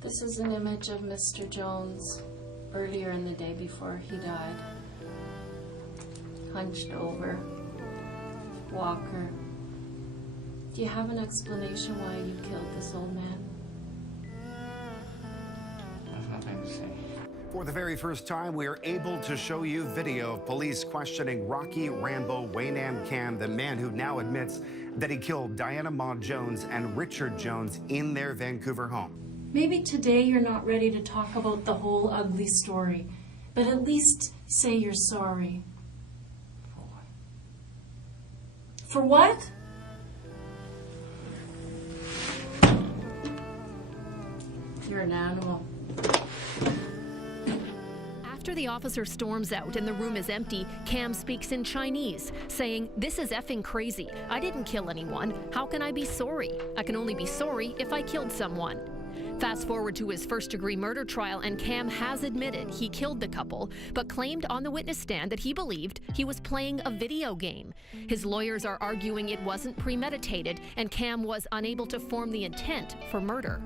This is an image of Mr. Jones earlier in the day before he died. Hunched over, walker. Do you have an explanation why you killed this old man? There's nothing to say. For the very first time, we are able to show you video of police questioning Rocky Rambo Waynam Cam, the man who now admits that he killed Diana Maud Jones and Richard Jones in their Vancouver home. Maybe today you're not ready to talk about the whole ugly story, but at least say you're sorry. For what? You're an animal. After the officer storms out and the room is empty, Cam speaks in Chinese, saying, "This is effing crazy. I didn't kill anyone. How can I be sorry? I can only be sorry if I killed someone." Fast forward to his first-degree murder trial, and Cam has admitted he killed the couple, but claimed on the witness stand that he believed he was playing a video game. His lawyers are arguing it wasn't premeditated, and Cam was unable to form the intent for murder.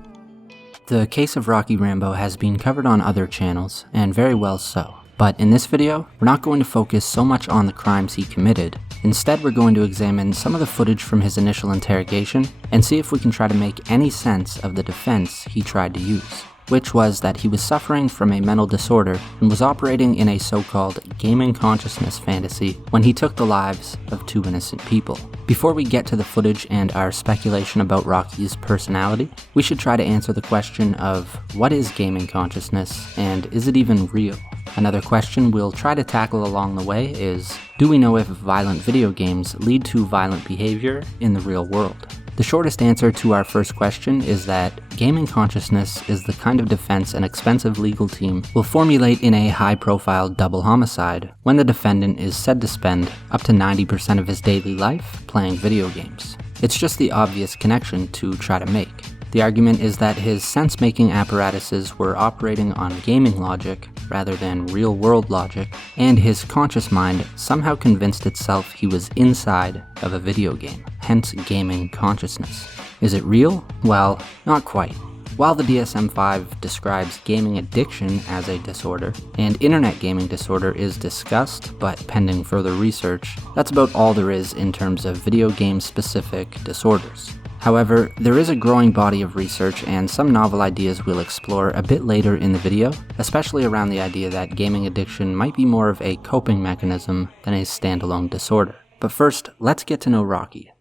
The case of Rocky Rambo has been covered on other channels, and very well so. But in this video, we're not going to focus so much on the crimes he committed. Instead, we're going to examine some of the footage from his initial interrogation and see if we can try to make any sense of the defense he tried to use, which was that he was suffering from a mental disorder and was operating in a so-called gaming consciousness fantasy when he took the lives of two innocent people. Before we get to the footage and our speculation about Rocky's personality, we should try to answer the question of what is gaming consciousness and is it even real? Another question we'll try to tackle along the way is, do we know if violent video games lead to violent behavior in the real world? The shortest answer to our first question is that gaming consciousness is the kind of defense an expensive legal team will formulate in a high-profile double homicide when the defendant is said to spend up to 90% of his daily life playing video games. It's just the obvious connection to try to make. The argument is that his sense-making apparatuses were operating on gaming logic rather than real-world logic, and his conscious mind somehow convinced itself he was inside of a video game, hence gaming consciousness. Is it real? Well, not quite. While the DSM-5 describes gaming addiction as a disorder, and internet gaming disorder is discussed, but pending further research, that's about all there is in terms of video game-specific disorders. However, there is a growing body of research and some novel ideas we'll explore a bit later in the video, especially around the idea that gaming addiction might be more of a coping mechanism than a standalone disorder. But first, let's get to know Rocky.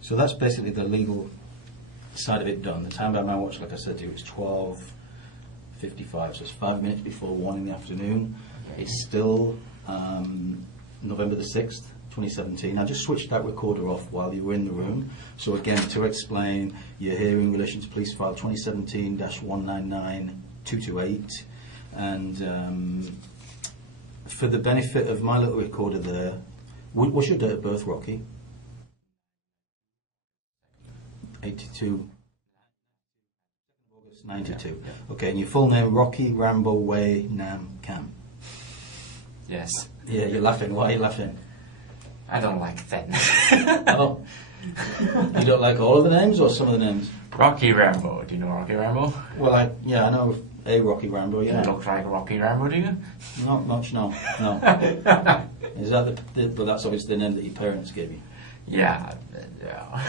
So that's basically the legal side of it done. The time by my watch, like I said to you, it's 12:55, so it's 5 minutes before 1 in the afternoon. It's still November the 6th. 2017. I just switched that recorder off while you were in the room. So again, to explain, you're here in relation to police file 2017-199228, and for the benefit of my little recorder there, what's your date of birth, Rocky? 82. August 92. Yeah. Okay, and your full name, Rocky Rambo Waynam Cam. Yes. Yeah, you're laughing. Why are you laughing? I don't like that. Oh. You don't like all of the names or some of the names? Rocky Rambo. Do you know Rocky Rambo? Well, I know a Rocky Rambo, yeah. You look like Rocky Rambo, do you? Not much, no. Is that well, that's obviously the name that your parents gave you? Yeah. Yeah.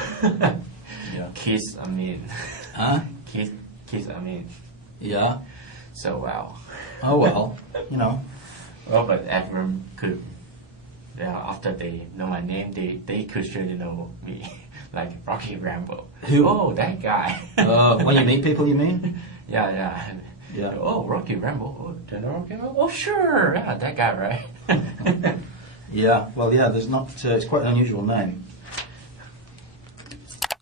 Kiss, I mean. Huh? Kiss, I mean. Yeah. So, well. Oh, well, you know. Well, but everyone could... after they know my name, they could surely know me, like Rocky Rambo. Who? Oh, that guy. When you meet people, you mean? Yeah. Oh, Rocky Rambo. Oh, do you know Rocky Rambo? Oh, sure. Yeah, that guy, right? Yeah. Well, yeah. There's not. It's quite an unusual name.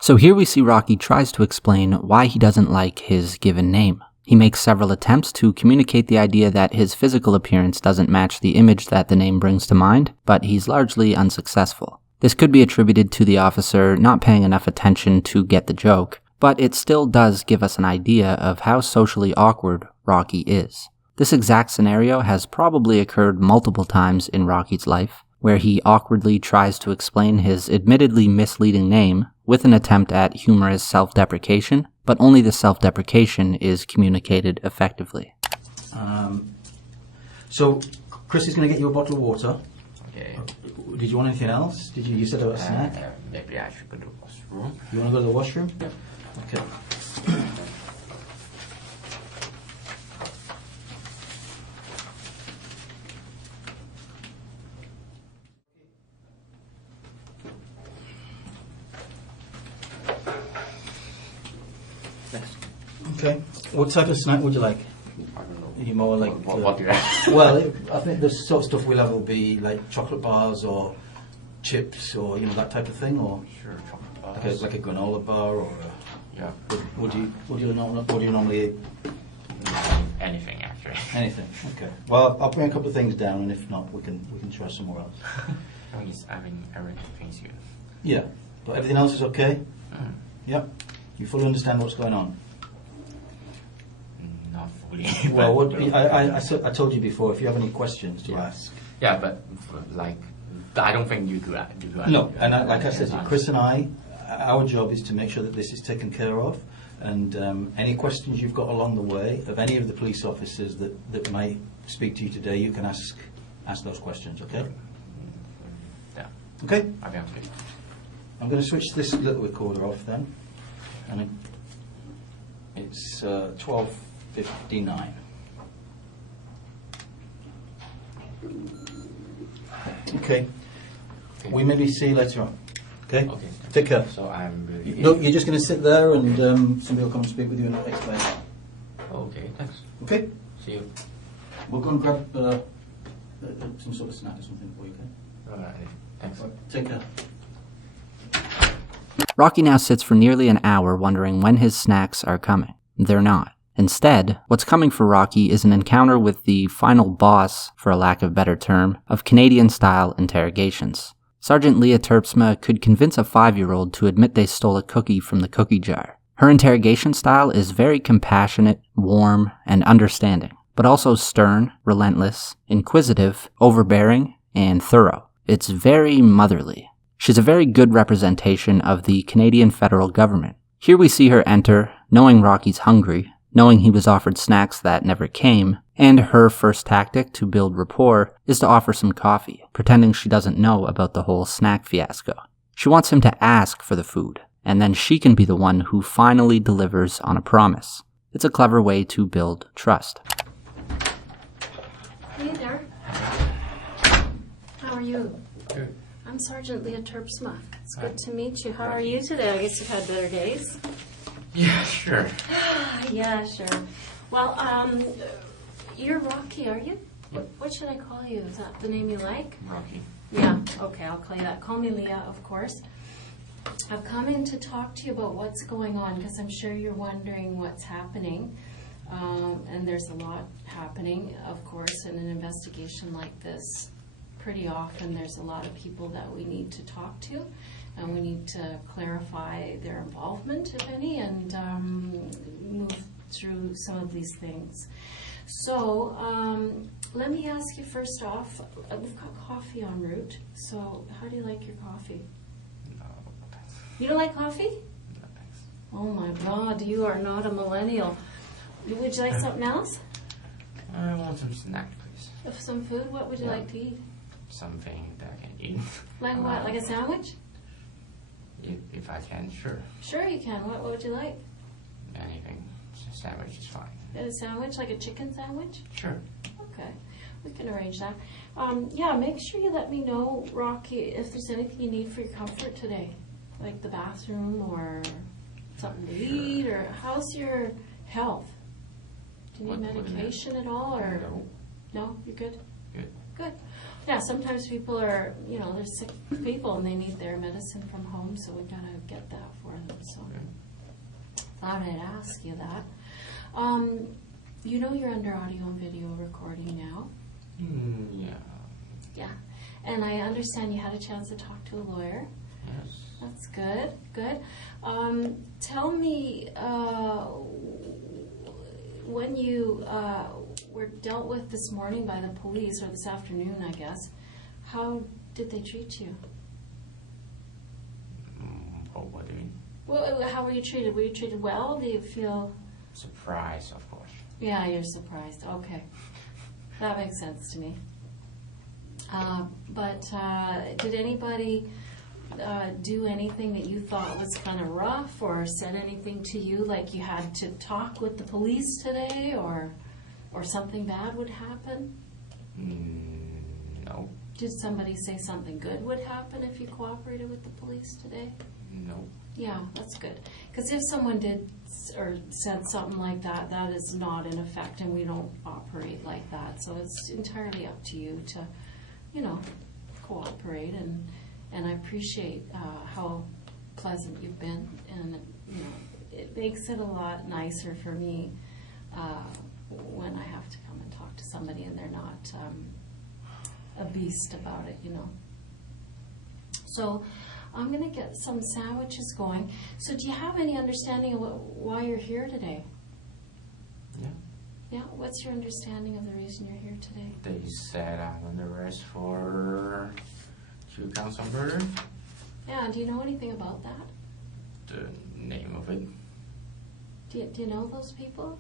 So here we see Rocky tries to explain why he doesn't like his given name. He makes several attempts to communicate the idea that his physical appearance doesn't match the image that the name brings to mind, but he's largely unsuccessful. This could be attributed to the officer not paying enough attention to get the joke, but it still does give us an idea of how socially awkward Rocky is. This exact scenario has probably occurred multiple times in Rocky's life, where he awkwardly tries to explain his admittedly misleading name with an attempt at humorous self-deprecation, but only the self-deprecation is communicated effectively. So, Chris is going to get you a bottle of water. Okay. Did you want anything else? You said about a snack? Maybe I should go to the washroom. You want to go to the washroom? Yeah. Okay. Okay. What type of snack would you like? I don't know. Are you more like... What do you have? Well, I think the sort of stuff we'll have will be like chocolate bars or chips or, that type of thing, or Sure, chocolate bars. like a granola bar, or Yeah. what do you normally eat? Anything, actually. Anything. Okay. Well, I'll bring a couple of things down, and if not, we can try somewhere else. I mean, everything's good. Yeah. But everything else is okay? Mm. Yep. You fully understand what's going on? Not fully. Well, but- I told you before, if you have any questions to ask. Yeah, but like, I don't think you could. No, and like I said, Chris and I, our job is to make sure that this is taken care of, and any questions you've got along the way of any of the police officers that might speak to you today, you can ask those questions, okay? Yeah. Okay? Okay. I'm going to switch this little recorder off then, and it's 12:59. Okay. We maybe see you later on. Okay? Okay. Take care. So I'm really. No, you're just going to sit there, and somebody will come and speak with you and explain. Okay, thanks. Okay? See you. We'll go and grab some sort of snack or something for you, okay? Alright, thanks. Take care. Rocky now sits for nearly an hour wondering when his snacks are coming. They're not. Instead, what's coming for Rocky is an encounter with the final boss, for a lack of a better term, of Canadian-style interrogations. Sergeant Leah Terpsma could convince a 5-year-old to admit they stole a cookie from the cookie jar. Her interrogation style is very compassionate, warm, and understanding, but also stern, relentless, inquisitive, overbearing, and thorough. It's very motherly. She's a very good representation of the Canadian federal government. Here we see her enter, knowing Rocky's hungry, knowing he was offered snacks that never came, and her first tactic to build rapport is to offer some coffee, pretending she doesn't know about the whole snack fiasco. She wants him to ask for the food, and then she can be the one who finally delivers on a promise. It's a clever way to build trust. Hey there. How are you? Good. I'm Sergeant Leah Terpsma. It's good to meet you. How are you today? I guess you've had better days. Yeah, sure. Yeah, sure. Well, you're Rocky, are you? What should I call you? Is that the name you like? Rocky. Yeah, okay, I'll call you that. Call me Leah, of course. I've come in to talk to you about what's going on, because I'm sure you're wondering what's happening. And there's a lot happening, of course, in an investigation like this. Pretty often there's a lot of people that we need to talk to, and we need to clarify their involvement, if any, and move through some of these things. So let me ask you first off, we've got coffee en route, so how do you like your coffee? No, thanks. You don't like coffee? No, thanks. Oh my God, you are not a millennial. Would you like something else? I want some snack, please. Some food? What would you like to eat? Something that I can eat. Like what? Like a sandwich? If I can, sure. Sure you can. What would you like? Anything. Sandwich is fine. A sandwich, like a chicken sandwich? Sure. Okay, we can arrange that. Yeah, make sure you let me know, Rocky, if there's anything you need for your comfort today, like the bathroom or something to eat, or how's your health? Do you need What do you mean? medication at all, or No. no? You're good. Good. Good. Yeah, sometimes people are, they're sick people and they need their medicine from home, so we've got to get that for them. So thought I'd ask you that. You're under audio and video recording now. Yeah. Yeah. And I understand you had a chance to talk to a lawyer. Yes. That's good. Good. Tell me, when you were dealt with this morning by the police, or this afternoon, I guess, how did they treat you? Oh, what do you mean? Well, how were you treated? Were you treated well? Do you feel... Surprise, of course. Yeah, you're surprised. Okay. That makes sense to me. But did anybody do anything that you thought was kind of rough, or said anything to you like you had to talk with the police today, or something bad would happen? No. Did somebody say something good would happen if you cooperated with the police today? No. Yeah, that's good. Because if someone did or said something like that, that is not in effect, and we don't operate like that. So it's entirely up to you to, you know, cooperate. And I appreciate how pleasant you've been, and you know, it makes it a lot nicer for me when I have to come and talk to somebody and they're not a beast about it, you know. So I'm going to get some sandwiches going. So do you have any understanding of why you're here today? Yeah. Yeah? What's your understanding of the reason you're here today? They said I'm under arrest for 2 counts of murder. Yeah, do you know anything about that? The name of it. Do you know those people?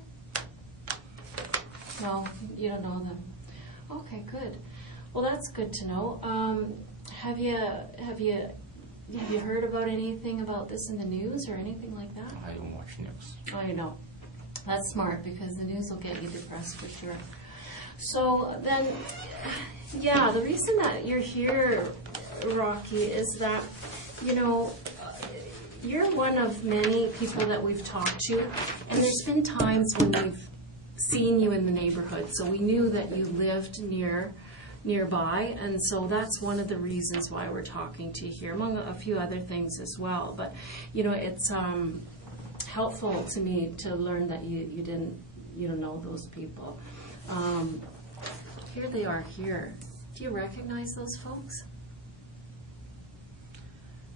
No, you don't know them. Okay, good. Well, that's good to know. Have you heard about anything about this in the news or anything like that? I don't watch news. Oh, you know. That's smart, because the news will get you depressed for sure. So then, yeah, the reason that you're here, Rocky, is that, you know, you're one of many people that we've talked to, and there's been times when we've seen you in the neighborhood, so we knew that you lived nearby, and so that's one of the reasons why we're talking to you here, among a few other things as well. But, you know, it's helpful to me to learn that you didn't, you know those people. Here they are here. Do you recognize those folks?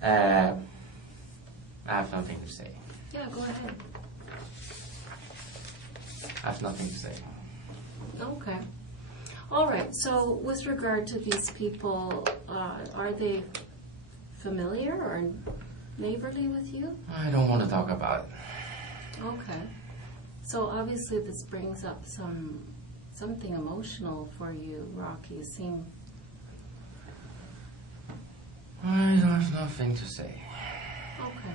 I have nothing to say. Yeah, go ahead. I have nothing to say. Okay. All right. So with regard to these people, are they familiar or neighborly with you? I don't want to talk about it. Okay. So obviously this brings up something emotional for you, Rocky. You seem... I have nothing to say. Okay.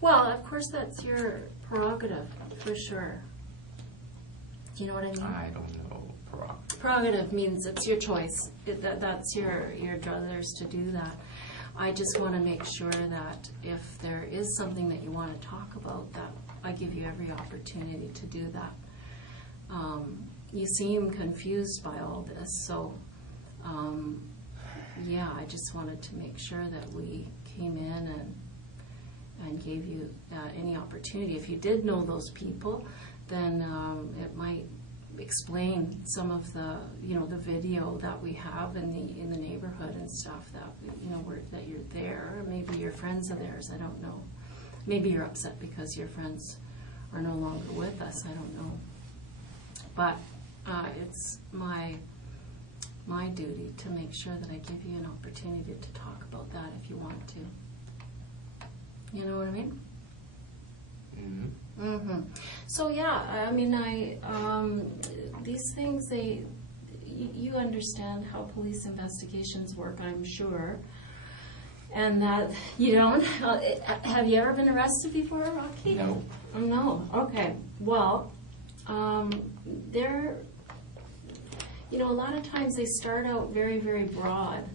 Well, of course that's your prerogative, for sure. Do you know what I mean? I don't know. Prerogative means it's your choice. That's your druthers to do that. I just want to make sure that if there is something that you want to talk about, that I give you every opportunity to do that. You seem confused by all this, so yeah, I just wanted to make sure that we came in and gave you any opportunity. If you did know those people, then it might explain some of the, the video that we have in the neighborhood and stuff that, that you're there. Or maybe your friends are theirs, I don't know. Maybe you're upset because your friends are no longer with us, I don't know. But it's my duty to make sure that I give you an opportunity to talk about that if you want to. You know what I mean? Mm-hmm. Mm-hmm. So yeah, I mean, these things, you understand how police investigations work, I'm sure, and that you don't. Have you ever been arrested before, Rocky? No. No. Okay. Well, a lot of times they start out very, very broad,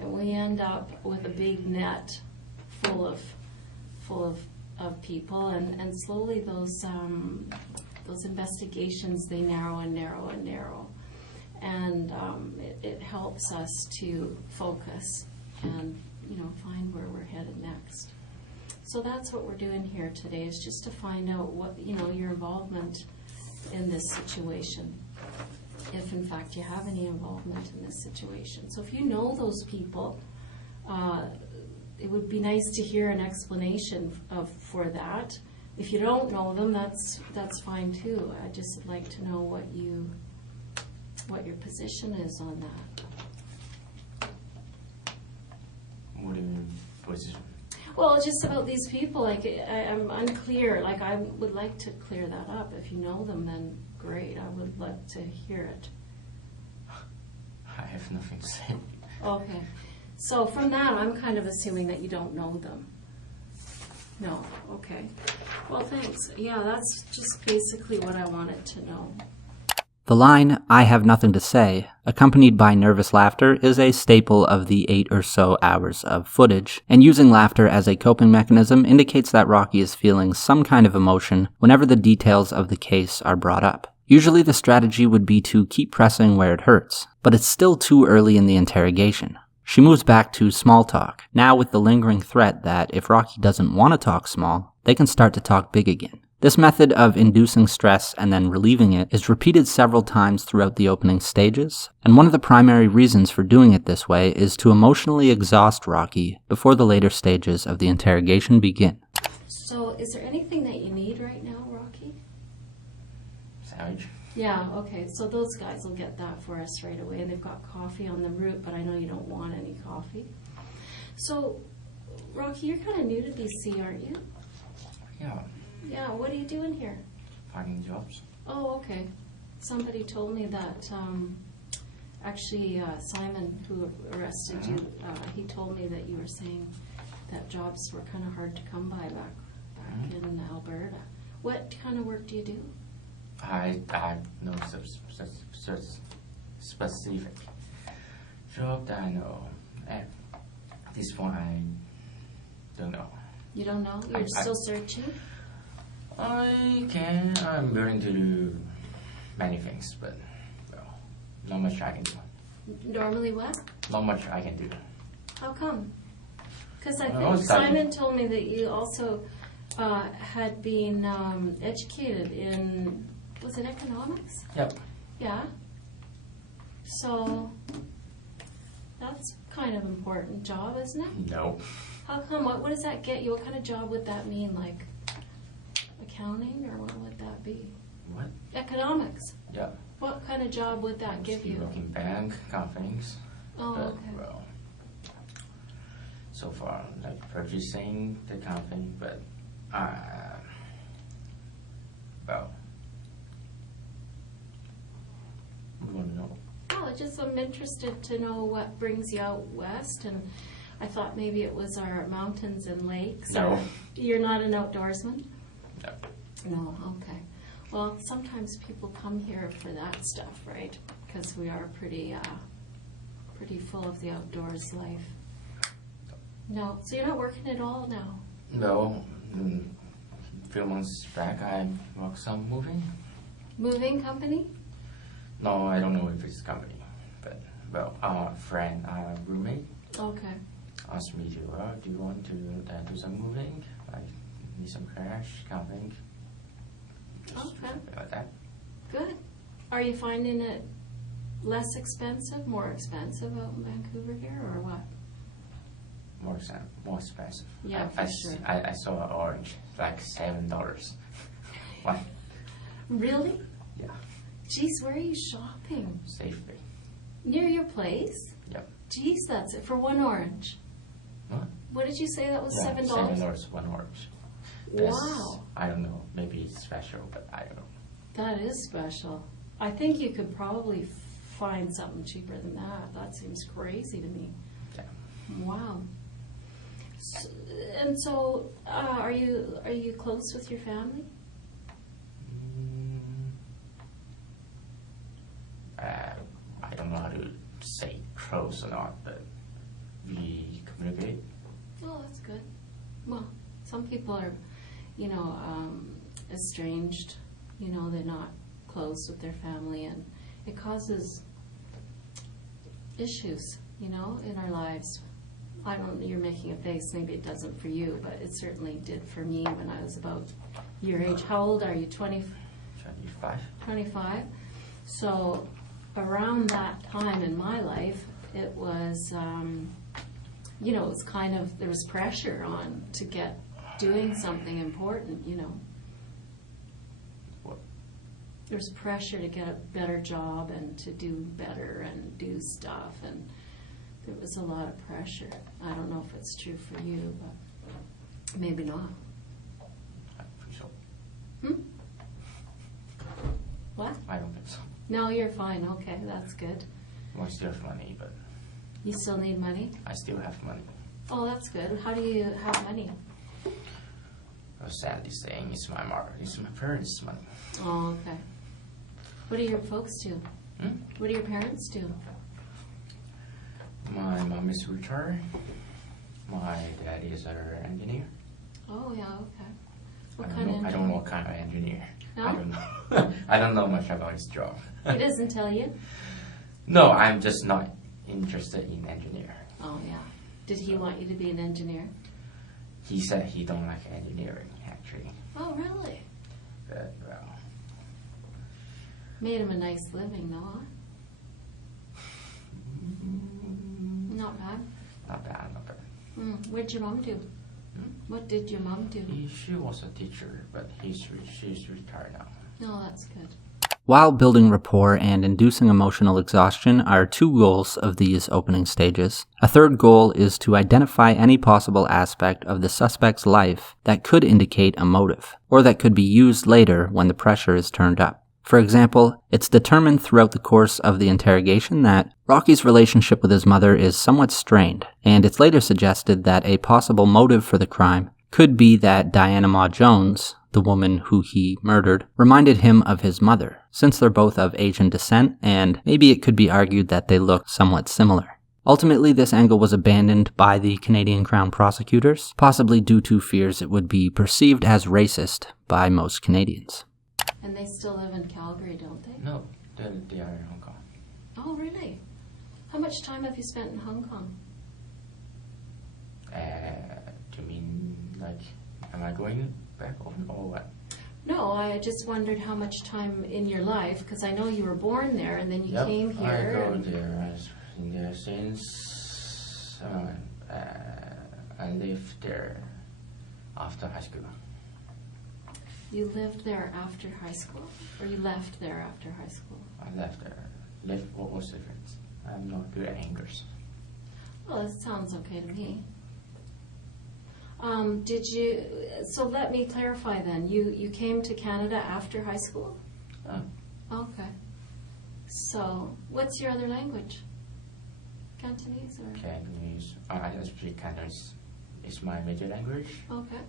and we end up with a big net full of people, and slowly those investigations, they narrow and narrow and narrow, and it helps us to focus and find where we're headed next. So that's what we're doing here today, is just to find out what your involvement in this situation, if in fact you have any involvement in this situation. So if you know those people, it would be nice to hear an explanation for that. If you don't know them, that's fine too. I'd just like to know what your position is on that. What do you mean, position? Well, just about these people, like, I'm unclear. Like, I would like to clear that up. If you know them, then great. I would like to hear it. I have nothing to say. Okay. So from that, I'm kind of assuming that you don't know them. No. Okay. Well, thanks. Yeah, that's just basically what I wanted to know. The line, "I have nothing to say," accompanied by nervous laughter, is a staple of the 8 or so hours of footage, and using laughter as a coping mechanism indicates that Rocky is feeling some kind of emotion whenever the details of the case are brought up. Usually the strategy would be to keep pressing where it hurts, but it's still too early in the interrogation. She moves back to small talk, now with the lingering threat that if Rocky doesn't want to talk small, they can start to talk big again. This method of inducing stress and then relieving it is repeated several times throughout the opening stages, and one of the primary reasons for doing it this way is to emotionally exhaust Rocky before the later stages of the interrogation begin. So, is there anything that you need right now, Rocky? Savage. Yeah, okay. So those guys will get that for us right away, and they've got coffee on the route, but I know you don't want any coffee. So, Rocky, you're kind of new to BC, aren't you? Yeah. Yeah, what are you doing here? Finding jobs. Oh, okay. Somebody told me that, actually, Simon, who arrested you, he told me that you were saying that jobs were kind of hard to come by back in Alberta. What kind of work do you do? I know specific job that I know. At this point, I don't know. You don't know? You're still searching? I'm willing to do many things, but well, not much I can do. Normally what? Not much I can do. How come? Because I I was think Simon told me that you also had been educated in, was it economics? Yep. Yeah. So that's kind of an important job, isn't it? No. How come? What does that get you? What kind of job would that mean? Like accounting, or what would that be? What? Economics. Yeah. What kind of job would that give you? Working bank, kind of things. Oh, But, okay. well, so far, like purchasing the kind of thing, but well, we want to know. Oh, I'm interested to know what brings you out west, and I thought maybe it was our mountains and lakes. No. Or you're not an outdoorsman? No. No, okay. Well, sometimes people come here for that stuff, right? Because we are pretty full of the outdoors life. No, so you're not working at all now? No. A few months back, I worked some moving. Moving company? No, I don't know if it's a company, but well, a friend, a roommate, Okay. asked me to, do you want to do some moving? I need some cash, kind of thing. Just Okay. something like that. Good. Are you finding it less expensive, more expensive out in Vancouver here, or what? More expensive. Yeah, for sure. I saw an orange, like $7. What? Really? Yeah, Geez, where are you shopping? safely. Near your place? Yep. Geez, that's it for one orange. What? What did you say that was Yeah, $7? $7, one orange. That's- Wow. I don't know. Maybe it's special, but I don't know. That is special. I think you could probably find something cheaper than that. That seems crazy to me. Yeah. Wow. And so, are you close with your family? I don't know how to say close or not, but we communicate. Oh, that's good. Well, some people are, estranged. They're not close with their family, and it causes issues, in our lives. I don't know, you're making a face, maybe it doesn't for you, but it certainly did for me when I was about your age. How old are you, 25. 25? So around that time in my life, it was, it was kind of, there was pressure on to get doing something important, What? There's pressure to get a better job and to do better and do stuff, and there was a lot of pressure. I don't know if it's true for you, but Maybe not. I think so. What? I don't think so. No, you're fine. Okay, that's good. I still have money, but You still need money? I still have money. Oh, that's good. How do you have money? Sadly saying, it's my parents' money. Oh, okay. What do your folks do? What do your parents do? My mom is retired. My dad is an engineer. Oh, yeah, okay. What I kind of don't engineer? know what kind of engineer. No? I don't know. I don't know much about his job. He doesn't tell you? No, I'm just not interested in engineering. Oh, yeah. Did he want you to be an engineer? He said he don't like engineering, actually. Oh, really? But, well, Made him a nice living, though, huh? Not bad. not bad, not bad. What'd your mom do? What did your mom do? She was a teacher, but she's retired now. No, that's good. While building rapport and inducing emotional exhaustion are two goals of these opening stages, a third goal is to identify any possible aspect of the suspect's life that could indicate a motive, or that could be used later when the pressure is turned up. For example, it's determined throughout the course of the interrogation that Rocky's relationship with his mother is somewhat strained, and it's later suggested that a possible motive for the crime could be that Diana Ma Jones, the woman who he murdered, reminded him of his mother, since they're both of Asian descent, and maybe it could be argued that they look somewhat similar. Ultimately, this angle was abandoned by the Canadian Crown prosecutors, possibly due to fears it would be perceived as racist by most Canadians. And they still live in Calgary, don't they? No, they are in Hong Kong. Oh, really? How much time have you spent in Hong Kong? Do you mean, like, am I going back home or what? No, I just wondered how much time in your life, because I know you were born there and then you came here. I go and- there. I've been there since I lived there after high school. You lived there after high school? Or you left there after high school? I left there. What was the difference? I'm not good at English. Well, that sounds okay to me. So let me clarify then. You came to Canada after high school? Oh. Okay. So, what's your other language? Cantonese or? Cantonese. I don't speak Cantonese. It's my major language. Okay.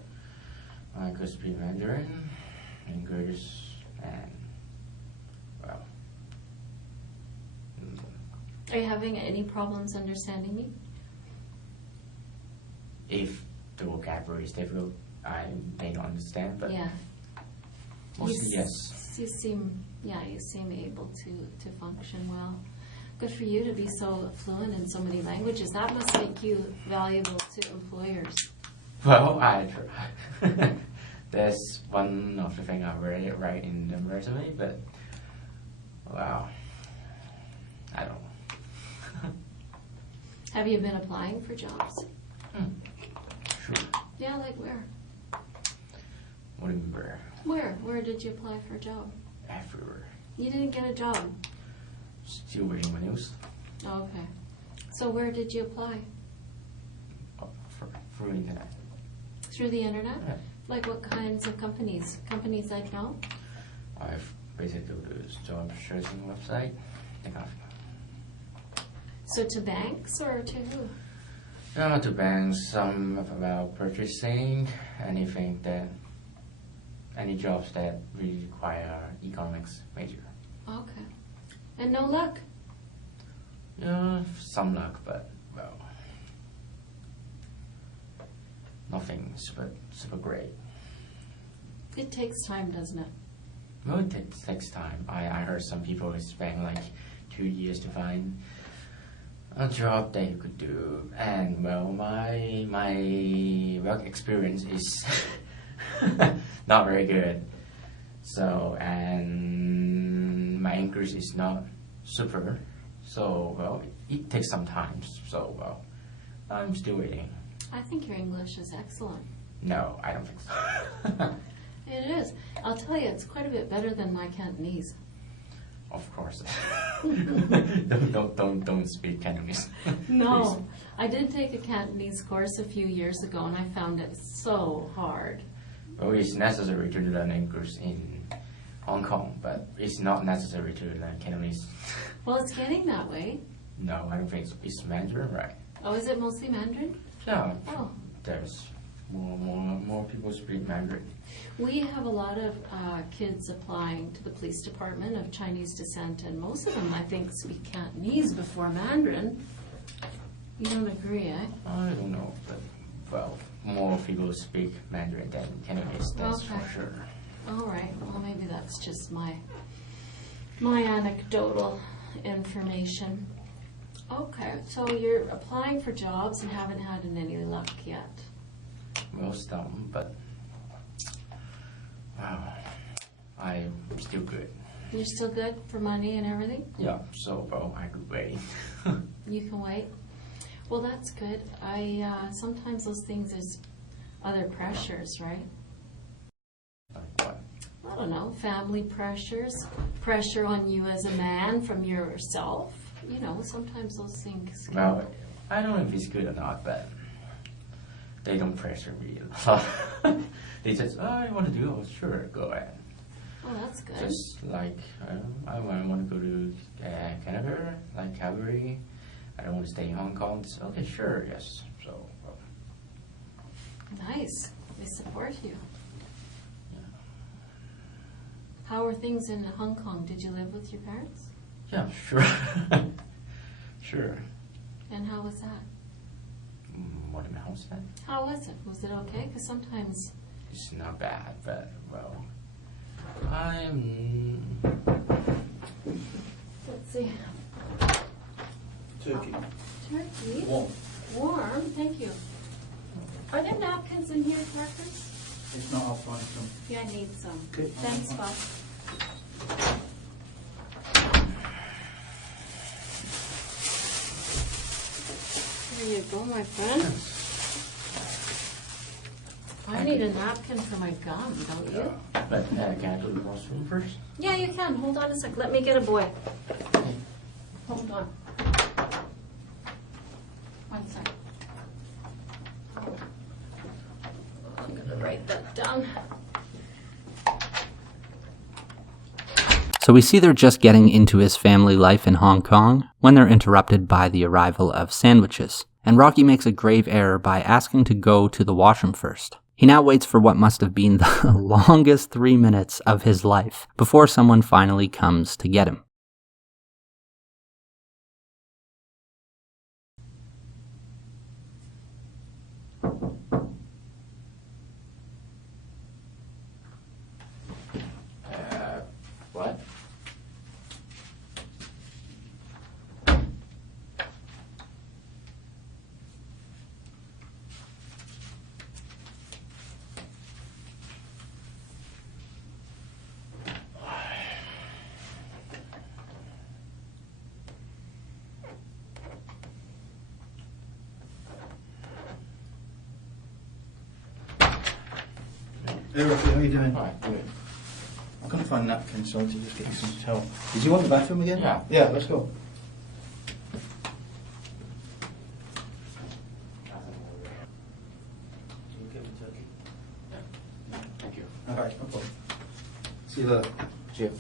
I could speak Mandarin, English, and, well. Are you having any problems understanding me? If the vocabulary is difficult, I may not understand, but Yeah. mostly yes. You seem able to function well. Good for you to be so fluent in so many languages. That must make you valuable to employers. Well, I try. That's one of the things I write in the resume, but, wow, I don't know. Have you been applying for jobs? Sure. Yeah, like where? What do you mean where? Where? Where did you apply for a job? Everywhere. You didn't get a job. Still reading my news. Oh, okay. So where did you apply? Through internet. Through the internet? Yeah. Like what kinds of companies? Companies I know? I've basically go to this job searching website. So to banks or to who? To banks, some about purchasing, any jobs that really require economics major. Okay. And no luck? Yeah, some luck, but, well, nothing super great. It takes time, doesn't it? Well, it takes time. I heard some people spend like 2 years to find a job that you could do, and well, my work experience is not very good. So, and my English is not super. So, well, it takes some time. So, well, I'm still waiting. I think your English is excellent. No, I don't think so. It is. I'll tell you, it's quite a bit better than my Cantonese. of course. don't speak Cantonese. No, I did take a Cantonese course a few years ago, and I found it so hard. Well, it's necessary to learn English in Hong Kong, but it's not necessary to learn Cantonese. Well, it's getting that way. No, I don't think it's Mandarin, right? Oh, is it mostly Mandarin? Yeah. Oh. There's more people speak Mandarin. We have a lot of kids applying to the police department of Chinese descent, and most of them, I think, speak Cantonese before Mandarin. You don't agree, eh? I don't know, but, well, more people speak Mandarin than Cantonese, that's Okay. for sure. All right. Well, maybe that's just my anecdotal information. Okay, so you're applying for jobs and haven't had any luck yet. Well, some, but I'm still good. You're still good for money and everything? Yeah, so, well, I could wait. You can wait? Well, that's good. Sometimes those things is other pressures, right? Like what? I don't know, family pressures, pressure on you as a man from yourself. You know, sometimes those things. Well, I don't know if it's good or not, but they don't pressure me. They just, I want to do it. Oh, sure, go ahead. Oh, that's good. Just like, I want to go to Canada, like Calgary. I don't want to stay in Hong Kong. It's, okay, sure, yes. So, Nice. They support you. How are things in Hong Kong? Did you live with your parents? yeah, sure. Sure. And how was that? What am I house then? How was it? Was it okay? Because sometimes... It's not bad, but, well, I'm... Let's see. Turkey. Turkey? Warm. Warm, thank you. Are there napkins in here, Marcus? If not, I'll find some. Yeah, I need some. Okay. Thanks, Bob. There you go, my friend. I need a napkin for my gum, don't you? But can I go to the washroom first? Yeah, you can. Hold on a sec. Let me get a boy. Hold on. One sec. I'm going to write that down. So we see they're just getting into his family life in Hong Kong when they're interrupted by the arrival of sandwiches. And Rocky makes a grave error by asking to go to the washroom first. He now waits for what must have been the longest 3 minutes of his life before someone finally comes to get him. What? Hey, Rocky, how are you doing? Alright, good. I couldn't find napkins, so I had to just get you some towel. Did you want the bathroom again? Yeah. Yeah, let's go. Thank you. All right, no problem. See you later. Cheers.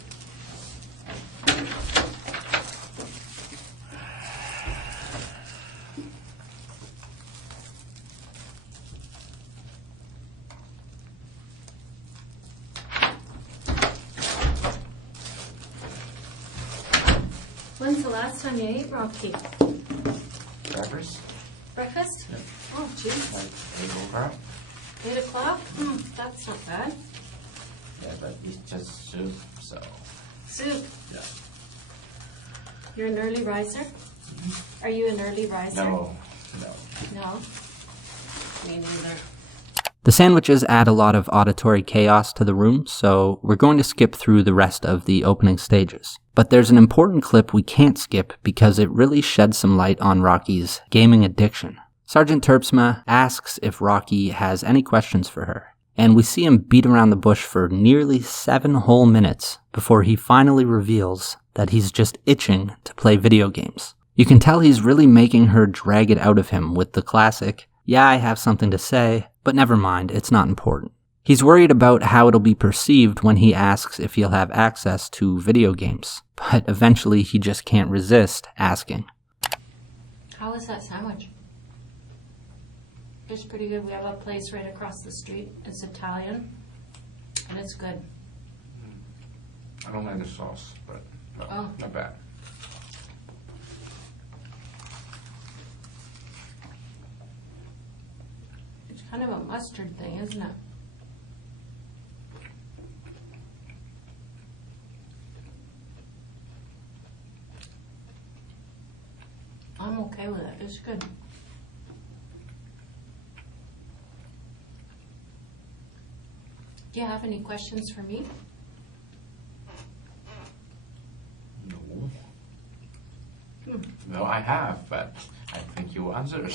When's the last time you ate, Rocky? Breakfast? Breakfast? Yeah. Oh, geez. Like 8 o'clock? 8 o'clock? That's not bad. Yeah, but it's just soup, so, Soup. yeah. You're an early riser? Are you an early riser? No. No? Me neither. The sandwiches add a lot of auditory chaos to the room, so we're going to skip through the rest of the opening stages. But there's an important clip we can't skip because it really sheds some light on Rocky's gaming addiction. Sergeant Terpsma asks if Rocky has any questions for her, and we see him beat around the bush for nearly 7 whole minutes before he finally reveals that he's just itching to play video games. You can tell he's really making her drag it out of him with the classic, "Yeah, I have something to say, but never mind, it's not important." He's worried about how it'll be perceived when he asks if he'll have access to video games, but eventually he just can't resist asking. How is that sandwich? It's pretty good. We have a place right across the street. It's Italian, and it's good. I don't like the sauce, but not bad. It's kind of a mustard thing, isn't it? I'm okay with it. It's good. Do you have any questions for me? No. Well, I have, but I think you answered.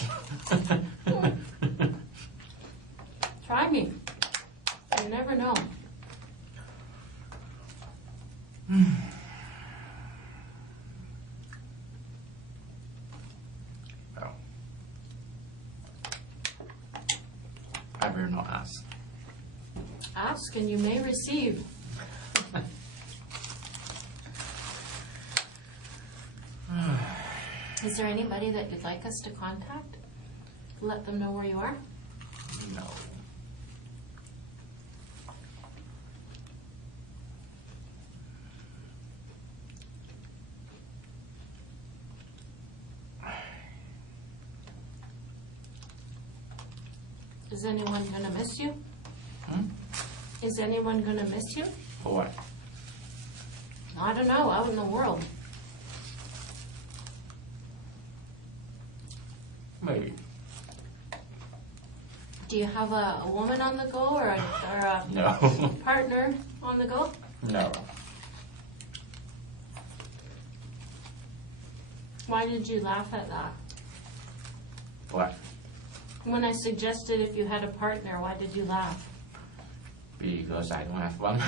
Try me. You never know. Well, I will not ask. Ask and you may receive. Is there anybody that you'd like us to contact? Let them know where you are? No. Is anyone gonna miss you? Hmm? Is anyone gonna miss you? For what? I don't know, out in the world. Maybe. Do you have a woman on the go or a No. partner on the go? No. Why did you laugh at that? What? When I suggested if you had a partner, why did you laugh? Because I don't have one.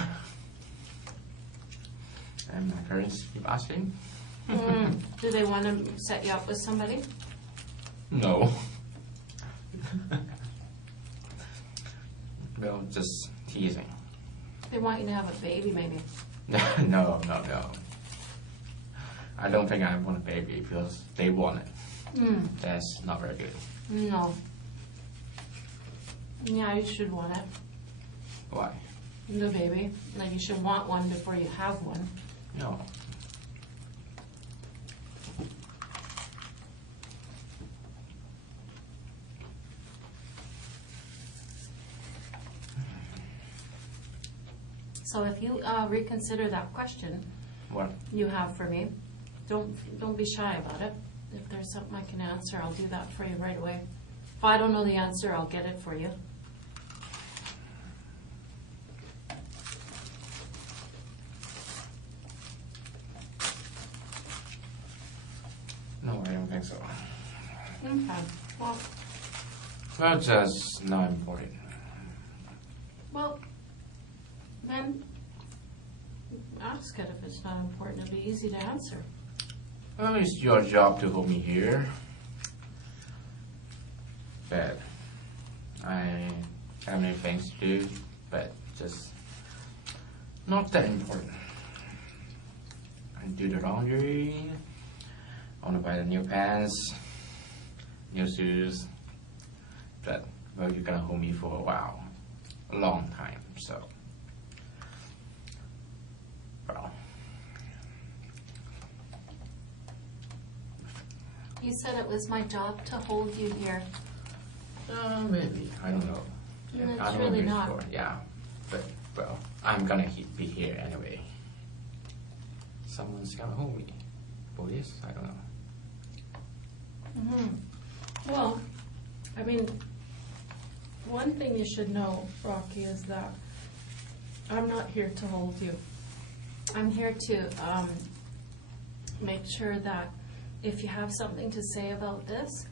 And my parents keep asking. Do they want to set you up with somebody? No. Well, just teasing. They want you to have a baby, maybe. No. I don't think I want a baby because they want it. That's not very good. No. Yeah, you should want it. Why? The baby. Like, you should want one before you have one. No. So if you reconsider that question What? you have for me, don't be shy about it. If there's something I can answer, I'll do that for you right away. If I don't know the answer, I'll get it for you. No, I don't think so. Okay. Well, Well, just not important. then ask it if it's not important. It'll be easy to answer. Well, it's your job to hold me here. But I have many things to do, but just not that important. I do the laundry. I want to buy the new pants, new shoes. But, well, you're gonna hold me for a while. A long time, so. Well. You said it was my job to hold you here. Maybe. I don't know. No, it's I don't know really before. not. Yeah. But, well, I'm gonna be here anyway. Someone's gonna hold me. Police? I don't know. Well, I mean, one thing you should know, Rocky, is that I'm not here to hold you. I'm here to make sure that if you have something to say about this,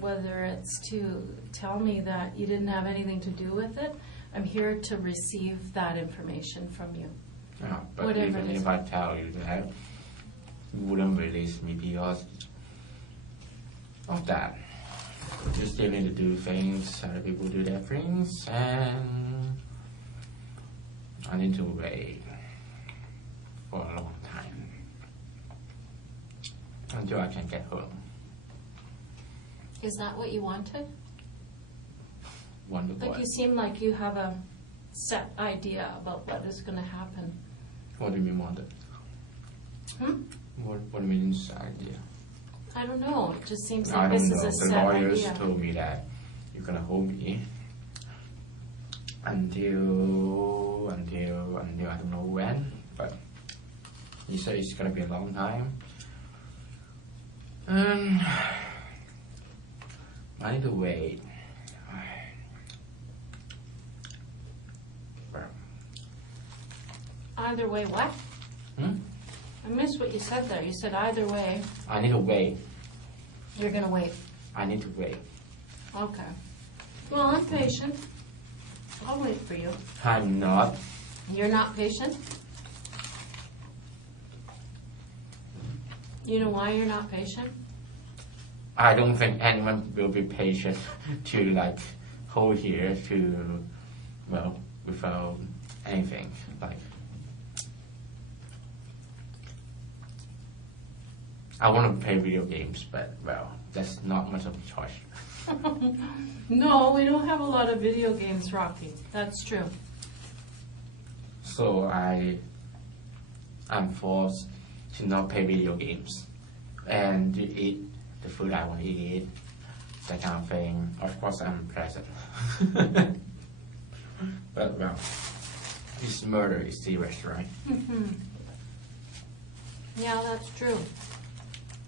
whether it's to tell me that you didn't have anything to do with it. I'm here to receive that information from you. Yeah, but Whatever even it is. if I tell you that, you wouldn't release me because of that. You still need to do things, other people do their things, and I need to wait for a long time until I can get home. Is that what you wanted? Wonder Like what? you seem like you have a set idea about what is going to happen. What do you mean wanted? What do you mean this idea? I don't know. It just seems I like don't this know. is a The set lawyers idea. told me that you're gonna hold me until I don't know when, but he said it's gonna be a long time. I need to wait. Well, Either way, what? I missed what you said there. You said either way, I need to wait. you're going to wait. I need to wait. Okay. Well, I'm patient. I'll wait for you. I'm not. You're not patient? You know why you're not patient? I don't think anyone will be patient to like hold here to, well, without anything. Like, I want to play video games, but well, that's not much of a choice. No, we don't have a lot of video games, Rocky. That's true. So I'm forced to not play video games and to eat the food I want to eat, that kind of thing. Of course, I'm present. But well, this murder is serious, right? Yeah, that's true.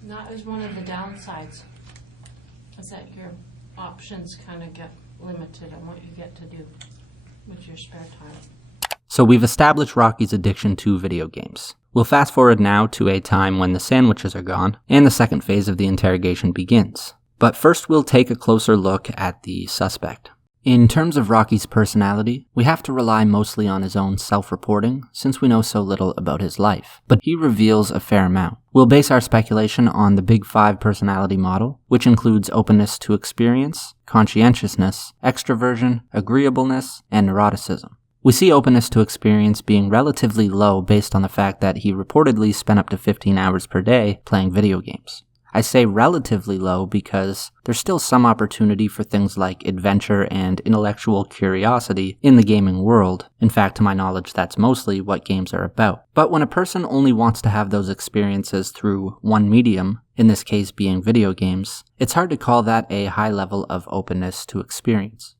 That is one of the downsides, is that your options kind of get limited on what you get to do with your spare time. So we've established Rocky's addiction to video games. We'll fast forward now to a time when the sandwiches are gone and the second phase of the interrogation begins. But first we'll take a closer look at the suspect. In terms of Rocky's personality, we have to rely mostly on his own self-reporting since we know so little about his life, but he reveals a fair amount. We'll base our speculation on the Big Five personality model, which includes openness to experience, conscientiousness, extroversion, agreeableness, and neuroticism. We see openness to experience being relatively low based on the fact that he reportedly spent up to 15 hours per day playing video games. I say relatively low because there's still some opportunity for things like adventure and intellectual curiosity in the gaming world. In fact, to my knowledge, that's mostly what games are about. But when a person only wants to have those experiences through one medium, in this case being video games, it's hard to call that a high level of openness to experience.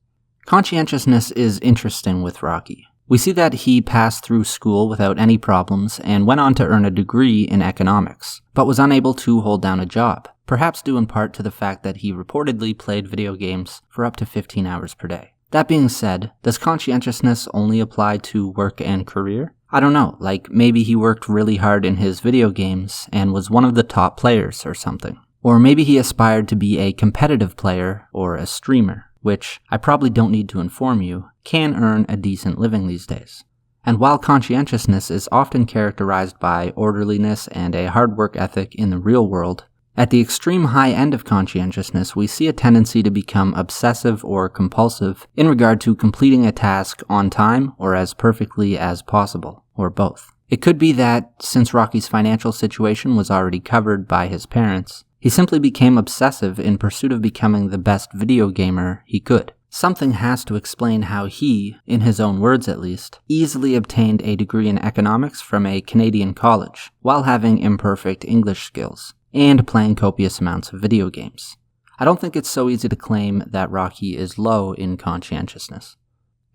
Conscientiousness is interesting with Rocky. We see that he passed through school without any problems and went on to earn a degree in economics, but was unable to hold down a job, perhaps due in part to the fact that he reportedly played video games for up to 15 hours per day. That being said, does conscientiousness only apply to work and career? I don't know, like maybe he worked really hard in his video games and was one of the top players or something. Or maybe he aspired to be a competitive player or a streamer, which I probably don't need to inform you, can earn a decent living these days. And while conscientiousness is often characterized by orderliness and a hard work ethic in the real world, at the extreme high end of conscientiousness we see a tendency to become obsessive or compulsive in regard to completing a task on time or as perfectly as possible, or both. It could be that, since Rocky's financial situation was already covered by his parents, he simply became obsessive in pursuit of becoming the best video gamer he could. Something has to explain how he, in his own words at least, easily obtained a degree in economics from a Canadian college, while having imperfect English skills, and playing copious amounts of video games. I don't think it's so easy to claim that Rocky is low in conscientiousness.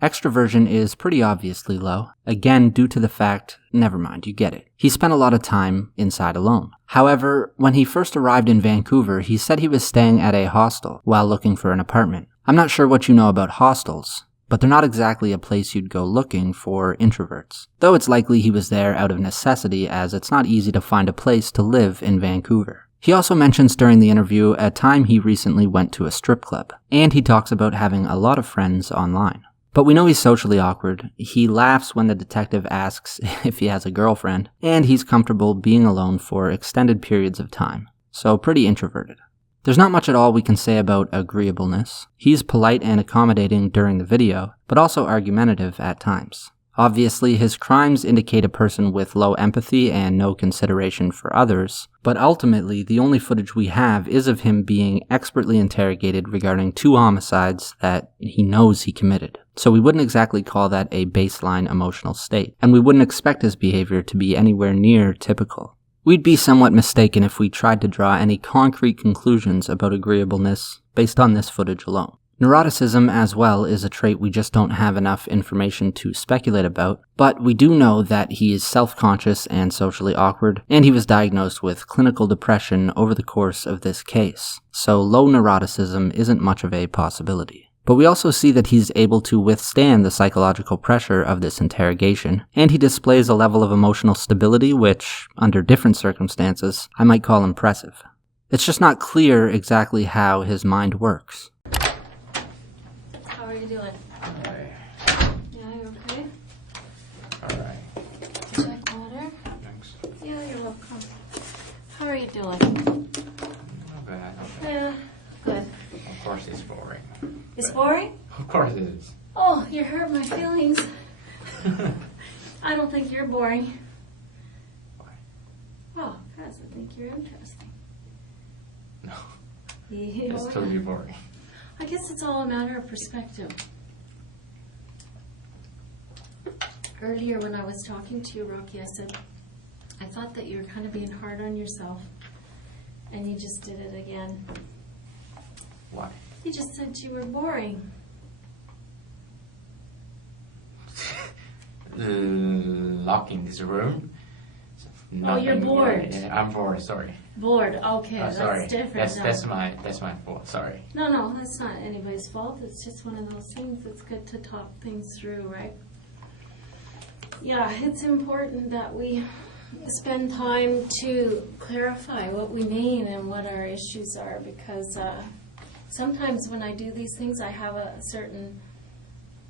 Extroversion is pretty obviously low, again due to the fact, never mind, you get it. He spent a lot of time inside alone. However, when he first arrived in Vancouver, he said he was staying at a hostel while looking for an apartment. I'm not sure what you know about hostels, but they're not exactly a place you'd go looking for introverts. Though it's likely he was there out of necessity, as it's not easy to find a place to live in Vancouver. He also mentions during the interview a time he recently went to a strip club, and he talks about having a lot of friends online. But we know he's socially awkward, he laughs when the detective asks if he has a girlfriend, and he's comfortable being alone for extended periods of time, so pretty introverted. There's not much at all we can say about agreeableness. He's polite and accommodating during the video, but also argumentative at times. Obviously, his crimes indicate a person with low empathy and no consideration for others, but ultimately, the only footage we have is of him being expertly interrogated regarding 2 homicides that he knows he committed. So we wouldn't exactly call that a baseline emotional state, and we wouldn't expect his behavior to be anywhere near typical. We'd be somewhat mistaken if we tried to draw any concrete conclusions about agreeableness based on this footage alone. Neuroticism as well is a trait we just don't have enough information to speculate about, but we do know that he is self-conscious and socially awkward, and he was diagnosed with clinical depression over the course of this case, so low neuroticism isn't much of a possibility. But we also see that he's able to withstand the psychological pressure of this interrogation, and he displays a level of emotional stability which, under different circumstances, I might call impressive. It's just not clear exactly how his mind works. How are you doing? Okay. Yeah, you okay? Alright. Would you like water? Thanks. Yeah, you're welcome. How are you doing? Not bad, not bad. Yeah, good. Of course it's boring. It's But- boring? Of course it is. Oh, you hurt my feelings. I don't think you're boring. Why? Oh, because I think you're interesting. No. Yeah, It's totally boring. I guess it's all a matter of perspective. Earlier when I was talking to you, Rocky, I said, I thought that you were kind of being hard on yourself. And you just did it again. Why? You just said you were boring. Locking this room. Oh, you're bored. Yeah, I'm bored. Sorry. Bored. Okay, Sorry. that's different. That's No. my fault. Sorry. No, that's not anybody's fault. It's just one of those things. It's good to talk things through, right? Yeah, it's important that we spend time to clarify what we mean and what our issues are, because sometimes when I do these things, I have a certain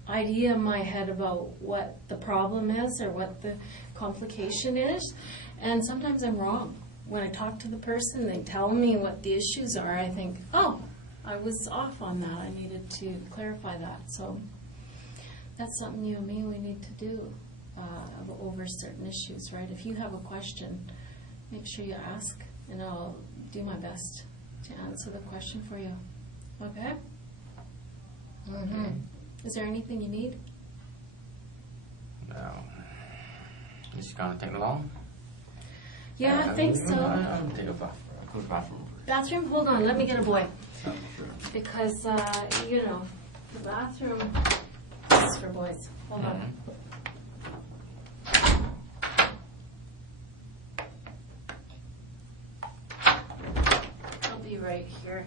idea in my head about what the problem is or what the complication is, and sometimes I'm wrong. When I talk to the person, they tell me what the issues are, I think, oh, I was off on that. I needed to clarify that. So that's something you and me, we need to do over certain issues, right? If you have a question, make sure you ask, and I'll do my best to answer the question for you. Okay? Mm-hmm. Is there anything you need? No. It's gonna take long. Yeah, I think so. I'll take a bath. Go to the bathroom. Bathroom? Hold on, let me get a boy. Oh, sure. Because, you know, the bathroom is for boys. Hold on. I'll be right here.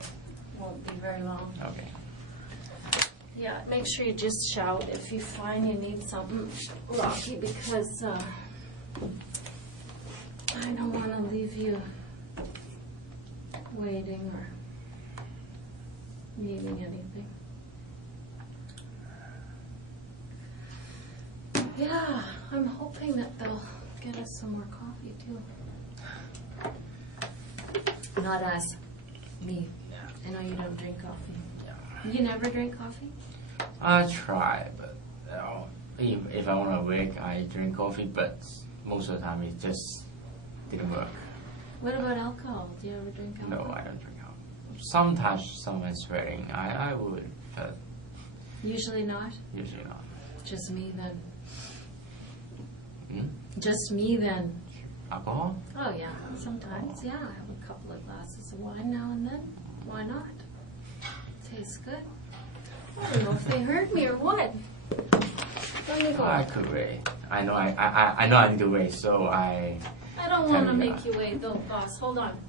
Won't be very long. Okay. Yeah, make sure you just shout if you find you need something, Rocky, because I don't want to leave you waiting or needing anything. Yeah, I'm hoping that they'll get us some more coffee too. Not us, me. I know you don't drink coffee. You never drink coffee? I try, but if I want to wake, I drink coffee. But most of the time, it just didn't work. What about alcohol? Do you ever drink alcohol? No, I don't drink alcohol. Sometimes someone's swearing, I would, but Usually not? usually not. Just me then. Hmm? Just me then. Alcohol? Oh yeah, sometimes, yeah. I have a couple of glasses of wine now and then. Why not? Tastes good. I don't know if they heard me or what. Let me go. I could wait. I know I need to wait, so I don't want to Tell me make you wait though, boss. Hold on.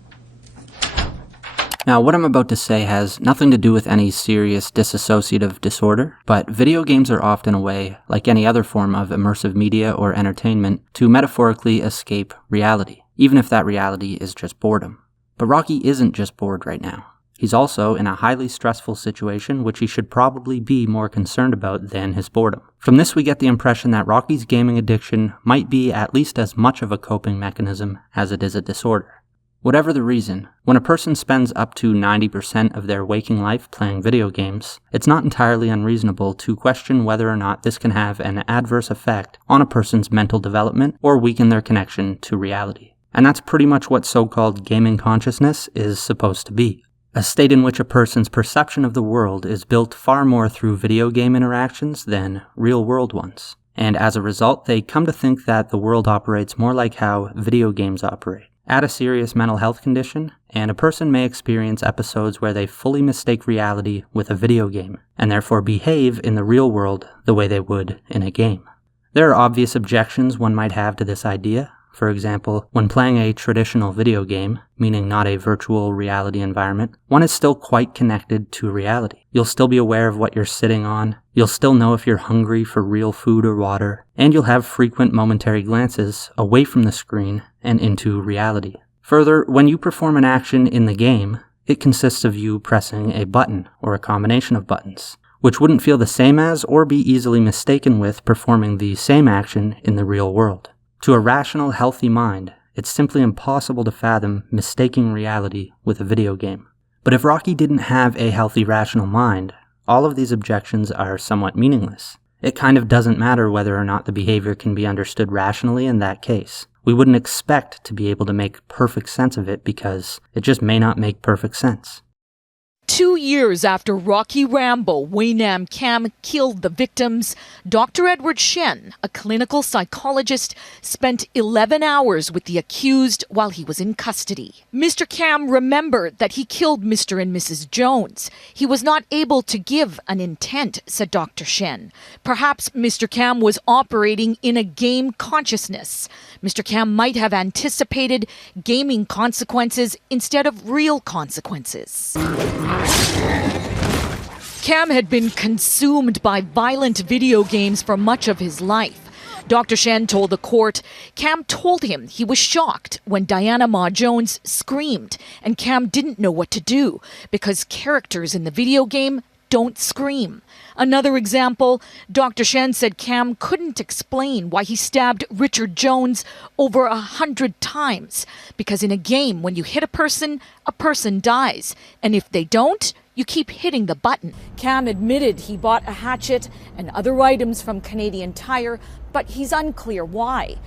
Now, what I'm about to say has nothing to do with any serious dissociative disorder, but video games are often a way, like any other form of immersive media or entertainment, to metaphorically escape reality, even if that reality is just boredom. But Rocky isn't just bored right now. He's also in a highly stressful situation which he should probably be more concerned about than his boredom. From this we get the impression that Rocky's gaming addiction might be at least as much of a coping mechanism as it is a disorder. Whatever the reason, when a person spends up to 90% of their waking life playing video games, it's not entirely unreasonable to question whether or not this can have an adverse effect on a person's mental development or weaken their connection to reality. And that's pretty much what so-called gaming consciousness is supposed to be. A state in which a person's perception of the world is built far more through video game interactions than real-world ones. And as a result, they come to think that the world operates more like how video games operate. Add a serious mental health condition, and a person may experience episodes where they fully mistake reality with a video game, and therefore behave in the real world the way they would in a game. There are obvious objections one might have to this idea. For example, when playing a traditional video game, meaning not a virtual reality environment, one is still quite connected to reality. You'll still be aware of what you're sitting on, you'll still know if you're hungry for real food or water, and you'll have frequent momentary glances away from the screen and into reality. Further, when you perform an action in the game, it consists of you pressing a button or a combination of buttons, which wouldn't feel the same as or be easily mistaken with performing the same action in the real world. To a rational, healthy mind, it's simply impossible to fathom mistaking reality with a video game. But if Rocky didn't have a healthy, rational mind, all of these objections are somewhat meaningless. It kind of doesn't matter whether or not the behavior can be understood rationally in that case. We wouldn't expect to be able to make perfect sense of it because it just may not make perfect sense. 2 years after Rocky Rambo, Waynam Cam killed the victims, Dr. Edward Shen, a clinical psychologist, spent 11 hours with the accused while he was in custody. Mr. Cam remembered that he killed Mr. and Mrs. Jones. He was not able to give an intent, said Dr. Shen. Perhaps Mr. Cam was operating in a game consciousness. Mr. Cam might have anticipated gaming consequences instead of real consequences. Cam had been consumed by violent video games for much of his life. Dr. Shen told the court Cam told him he was shocked when Diana Ma Jones screamed, and Cam didn't know what to do because characters in the video game don't scream. Another example, Dr. Shen said Cam couldn't explain why he stabbed Richard Jones over 100 times. Because in a game, when you hit a person dies. And if they don't, you keep hitting the button. Cam admitted he bought a hatchet and other items from Canadian Tire, but he's unclear why.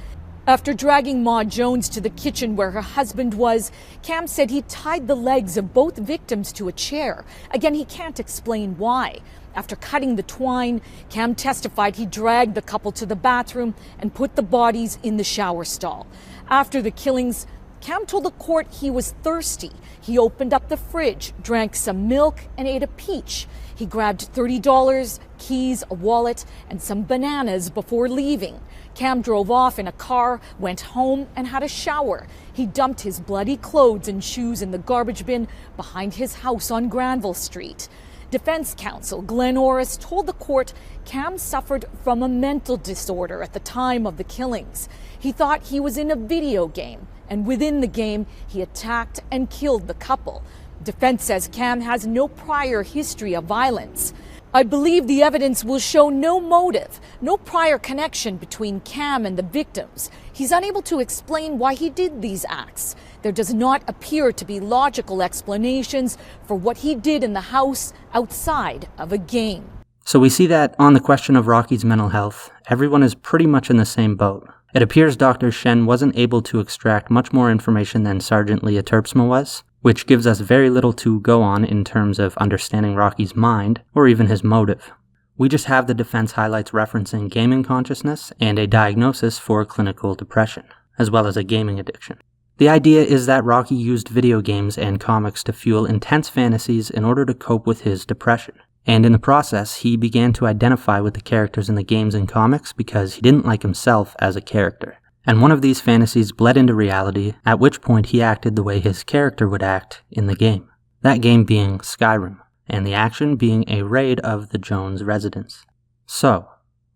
After dragging Ma Jones to the kitchen where her husband was, Cam said he tied the legs of both victims to a chair. Again, he can't explain why. After cutting the twine, Cam testified he dragged the couple to the bathroom and put the bodies in the shower stall. After the killings, Cam told the court he was thirsty. He opened up the fridge, drank some milk, and ate a peach. He grabbed $30, keys, a wallet, and some bananas before leaving. Cam drove off in a car, went home, and had a shower. He dumped his bloody clothes and shoes in the garbage bin behind his house on Granville Street. Defense counsel Glenn Orris told the court Cam suffered from a mental disorder at the time of the killings. He thought he was in a video game, and within the game, he attacked and killed the couple. Defense says Cam has no prior history of violence. I believe the evidence will show no motive, no prior connection between Cam and the victims. He's unable to explain why he did these acts. There does not appear to be logical explanations for what he did in the house outside of a game. So we see that on the question of Rocky's mental health, everyone is pretty much in the same boat. It appears Dr. Shen wasn't able to extract much more information than Sergeant Leah Terpsma was, which gives us very little to go on in terms of understanding Rocky's mind or even his motive. We just have the defense highlights referencing gaming consciousness and a diagnosis for clinical depression, as well as a gaming addiction. The idea is that Rocky used video games and comics to fuel intense fantasies in order to cope with his depression. And in the process, he began to identify with the characters in the games and comics because he didn't like himself as a character. And one of these fantasies bled into reality, at which point he acted the way his character would act in the game. That game being Skyrim, and the action being a raid of the Jones residence. So,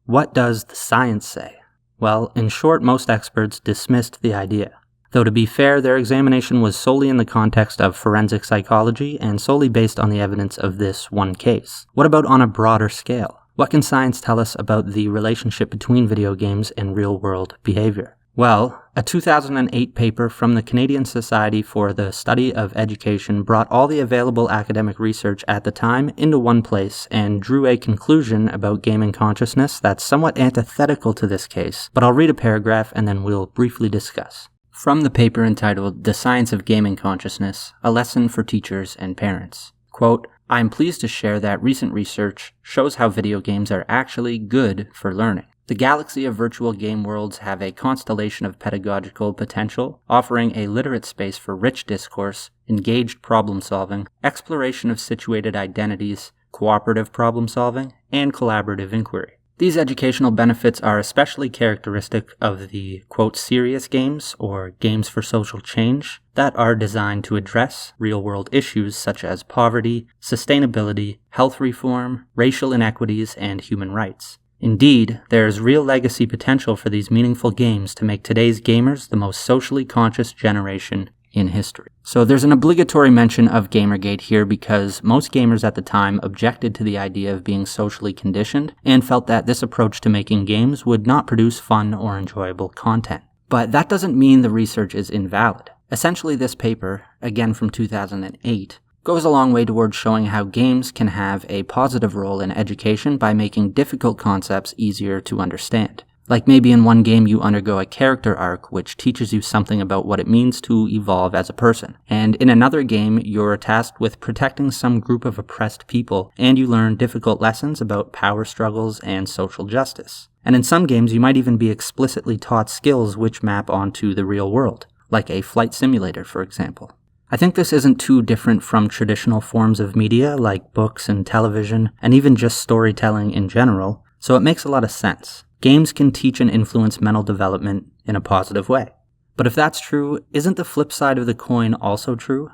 what does the science say? Well, in short, most experts dismissed the idea. Though to be fair, their examination was solely in the context of forensic psychology and solely based on the evidence of this one case. What about on a broader scale? What can science tell us about the relationship between video games and real-world behavior? Well, a 2008 paper from the Canadian Society for the Study of Education brought all the available academic research at the time into one place and drew a conclusion about gaming consciousness that's somewhat antithetical to this case, but I'll read a paragraph and then we'll briefly discuss. From the paper entitled The Science of Gaming Consciousness, a lesson for teachers and parents. Quote, I am pleased to share that recent research shows how video games are actually good for learning. The galaxy of virtual game worlds have a constellation of pedagogical potential, offering a literate space for rich discourse, engaged problem-solving, exploration of situated identities, cooperative problem-solving, and collaborative inquiry. These educational benefits are especially characteristic of the, quote, serious games, or games for social change, that are designed to address real-world issues such as poverty, sustainability, health reform, racial inequities, and human rights. Indeed, there is real legacy potential for these meaningful games to make today's gamers the most socially conscious generation in history. So there's an obligatory mention of Gamergate here because most gamers at the time objected to the idea of being socially conditioned and felt that this approach to making games would not produce fun or enjoyable content. But that doesn't mean the research is invalid. Essentially, this paper, again from 2008, goes a long way towards showing how games can have a positive role in education by making difficult concepts easier to understand. Like maybe in one game you undergo a character arc which teaches you something about what it means to evolve as a person. And in another game you're tasked with protecting some group of oppressed people and you learn difficult lessons about power struggles and social justice. And in some games you might even be explicitly taught skills which map onto the real world, like a flight simulator for example. I think this isn't too different from traditional forms of media like books and television, and even just storytelling in general, so it makes a lot of sense. Games can teach and influence mental development in a positive way. But if that's true, isn't the flip side of the coin also true?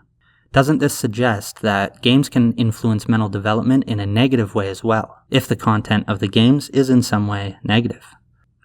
Doesn't this suggest that games can influence mental development in a negative way as well, if the content of the games is in some way negative?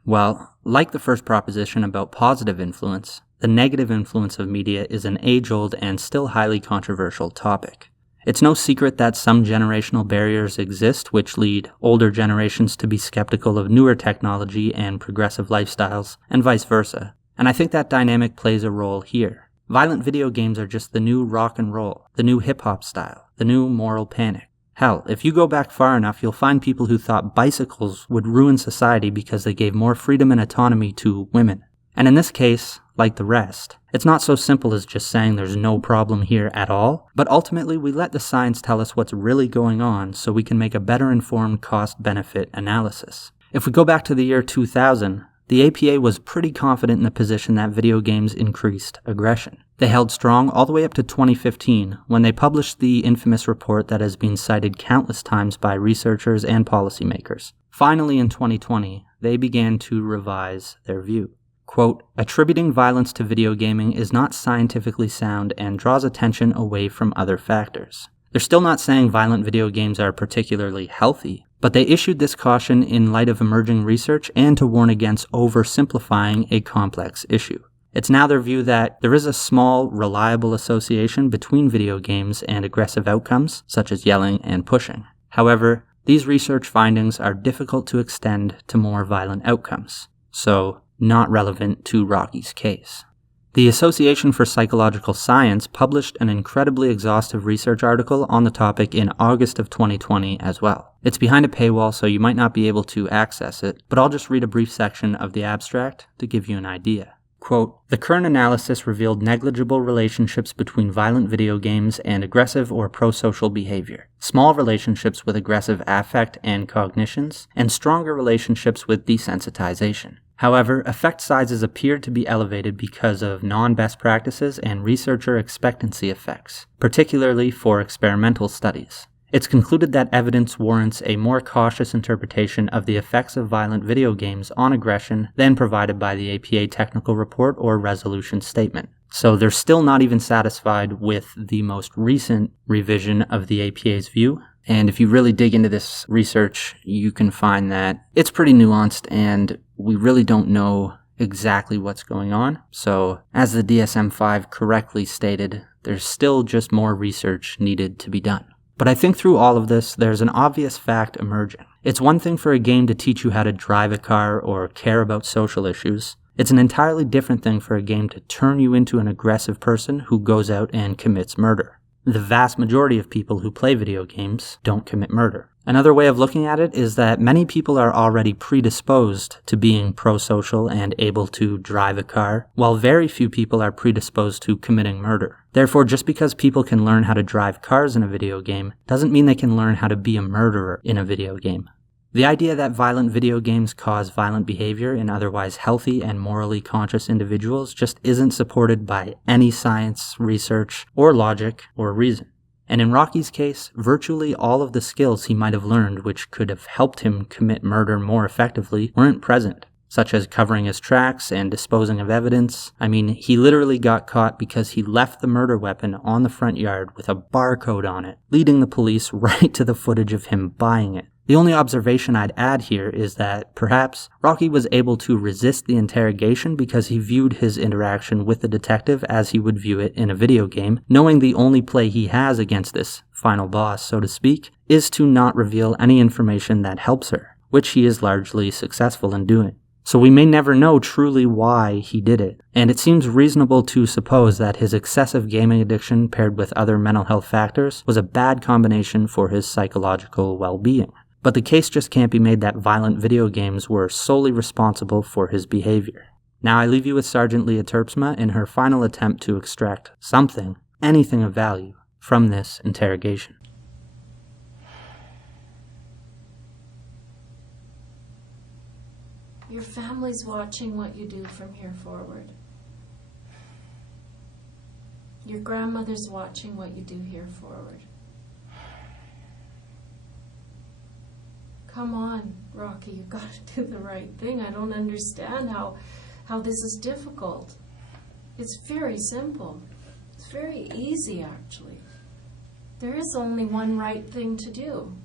Well, like the first proposition about positive influence, the negative influence of media is an age-old and still highly controversial topic. It's no secret that some generational barriers exist which lead older generations to be skeptical of newer technology and progressive lifestyles, and vice versa. And I think that dynamic plays a role here. Violent video games are just the new rock and roll, the new hip-hop style, the new moral panic. Hell, if you go back far enough, you'll find people who thought bicycles would ruin society because they gave more freedom and autonomy to women. And in this case, like the rest, it's not so simple as just saying there's no problem here at all, but ultimately we let the science tell us what's really going on so we can make a better informed cost-benefit analysis. If we go back to the year 2000, the APA was pretty confident in the position that video games increased aggression. They held strong all the way up to 2015, when they published the infamous report that has been cited countless times by researchers and policymakers. Finally, in 2020, they began to revise their view. Quote, attributing violence to video gaming is not scientifically sound and draws attention away from other factors. They're still not saying violent video games are particularly healthy, but they issued this caution in light of emerging research and to warn against oversimplifying a complex issue. It's now their view that there is a small, reliable association between video games and aggressive outcomes, such as yelling and pushing. However, these research findings are difficult to extend to more violent outcomes, so not relevant to Rocky's case. The Association for Psychological Science published an incredibly exhaustive research article on the topic in August of 2020 as well. It's behind a paywall, so you might not be able to access it, but I'll just read a brief section of the abstract to give you an idea. Quote, the current analysis revealed negligible relationships between violent video games and aggressive or prosocial behavior, small relationships with aggressive affect and cognitions, and stronger relationships with desensitization. However, effect sizes appeared to be elevated because of non-best practices and researcher expectancy effects, particularly for experimental studies. It's concluded that evidence warrants a more cautious interpretation of the effects of violent video games on aggression than provided by the APA technical report or resolution statement. So they're still not even satisfied with the most recent revision of the APA's view. And if you really dig into this research, you can find that it's pretty nuanced and we really don't know exactly what's going on. So, as the DSM-5 correctly stated, there's still just more research needed to be done. But I think through all of this, there's an obvious fact emerging. It's one thing for a game to teach you how to drive a car or care about social issues. It's an entirely different thing for a game to turn you into an aggressive person who goes out and commits murder. The vast majority of people who play video games don't commit murder. Another way of looking at it is that many people are already predisposed to being pro-social and able to drive a car, while very few people are predisposed to committing murder. Therefore, just because people can learn how to drive cars in a video game doesn't mean they can learn how to be a murderer in a video game. The idea that violent video games cause violent behavior in otherwise healthy and morally conscious individuals just isn't supported by any science, research, or logic, or reason. And in Rocky's case, virtually all of the skills he might have learned which could have helped him commit murder more effectively weren't present, such as covering his tracks and disposing of evidence. I mean, he literally got caught because he left the murder weapon on the front yard with a barcode on it, leading the police right to the footage of him buying it. The only observation I'd add here is that perhaps Rocky was able to resist the interrogation because he viewed his interaction with the detective as he would view it in a video game, knowing the only play he has against this final boss, so to speak, is to not reveal any information that helps her, which he is largely successful in doing. So we may never know truly why he did it, and it seems reasonable to suppose that his excessive gaming addiction paired with other mental health factors was a bad combination for his psychological well-being. But the case just can't be made that violent video games were solely responsible for his behavior. Now I leave you with Sergeant Leah Terpsma in her final attempt to extract something, anything of value, from this interrogation. Your family's watching what you do from here forward. Your grandmother's watching what you do here forward. Come on, Rocky, you've got to do the right thing. I don't understand how this is difficult. It's very simple. It's very easy, actually. There is only one right thing to do.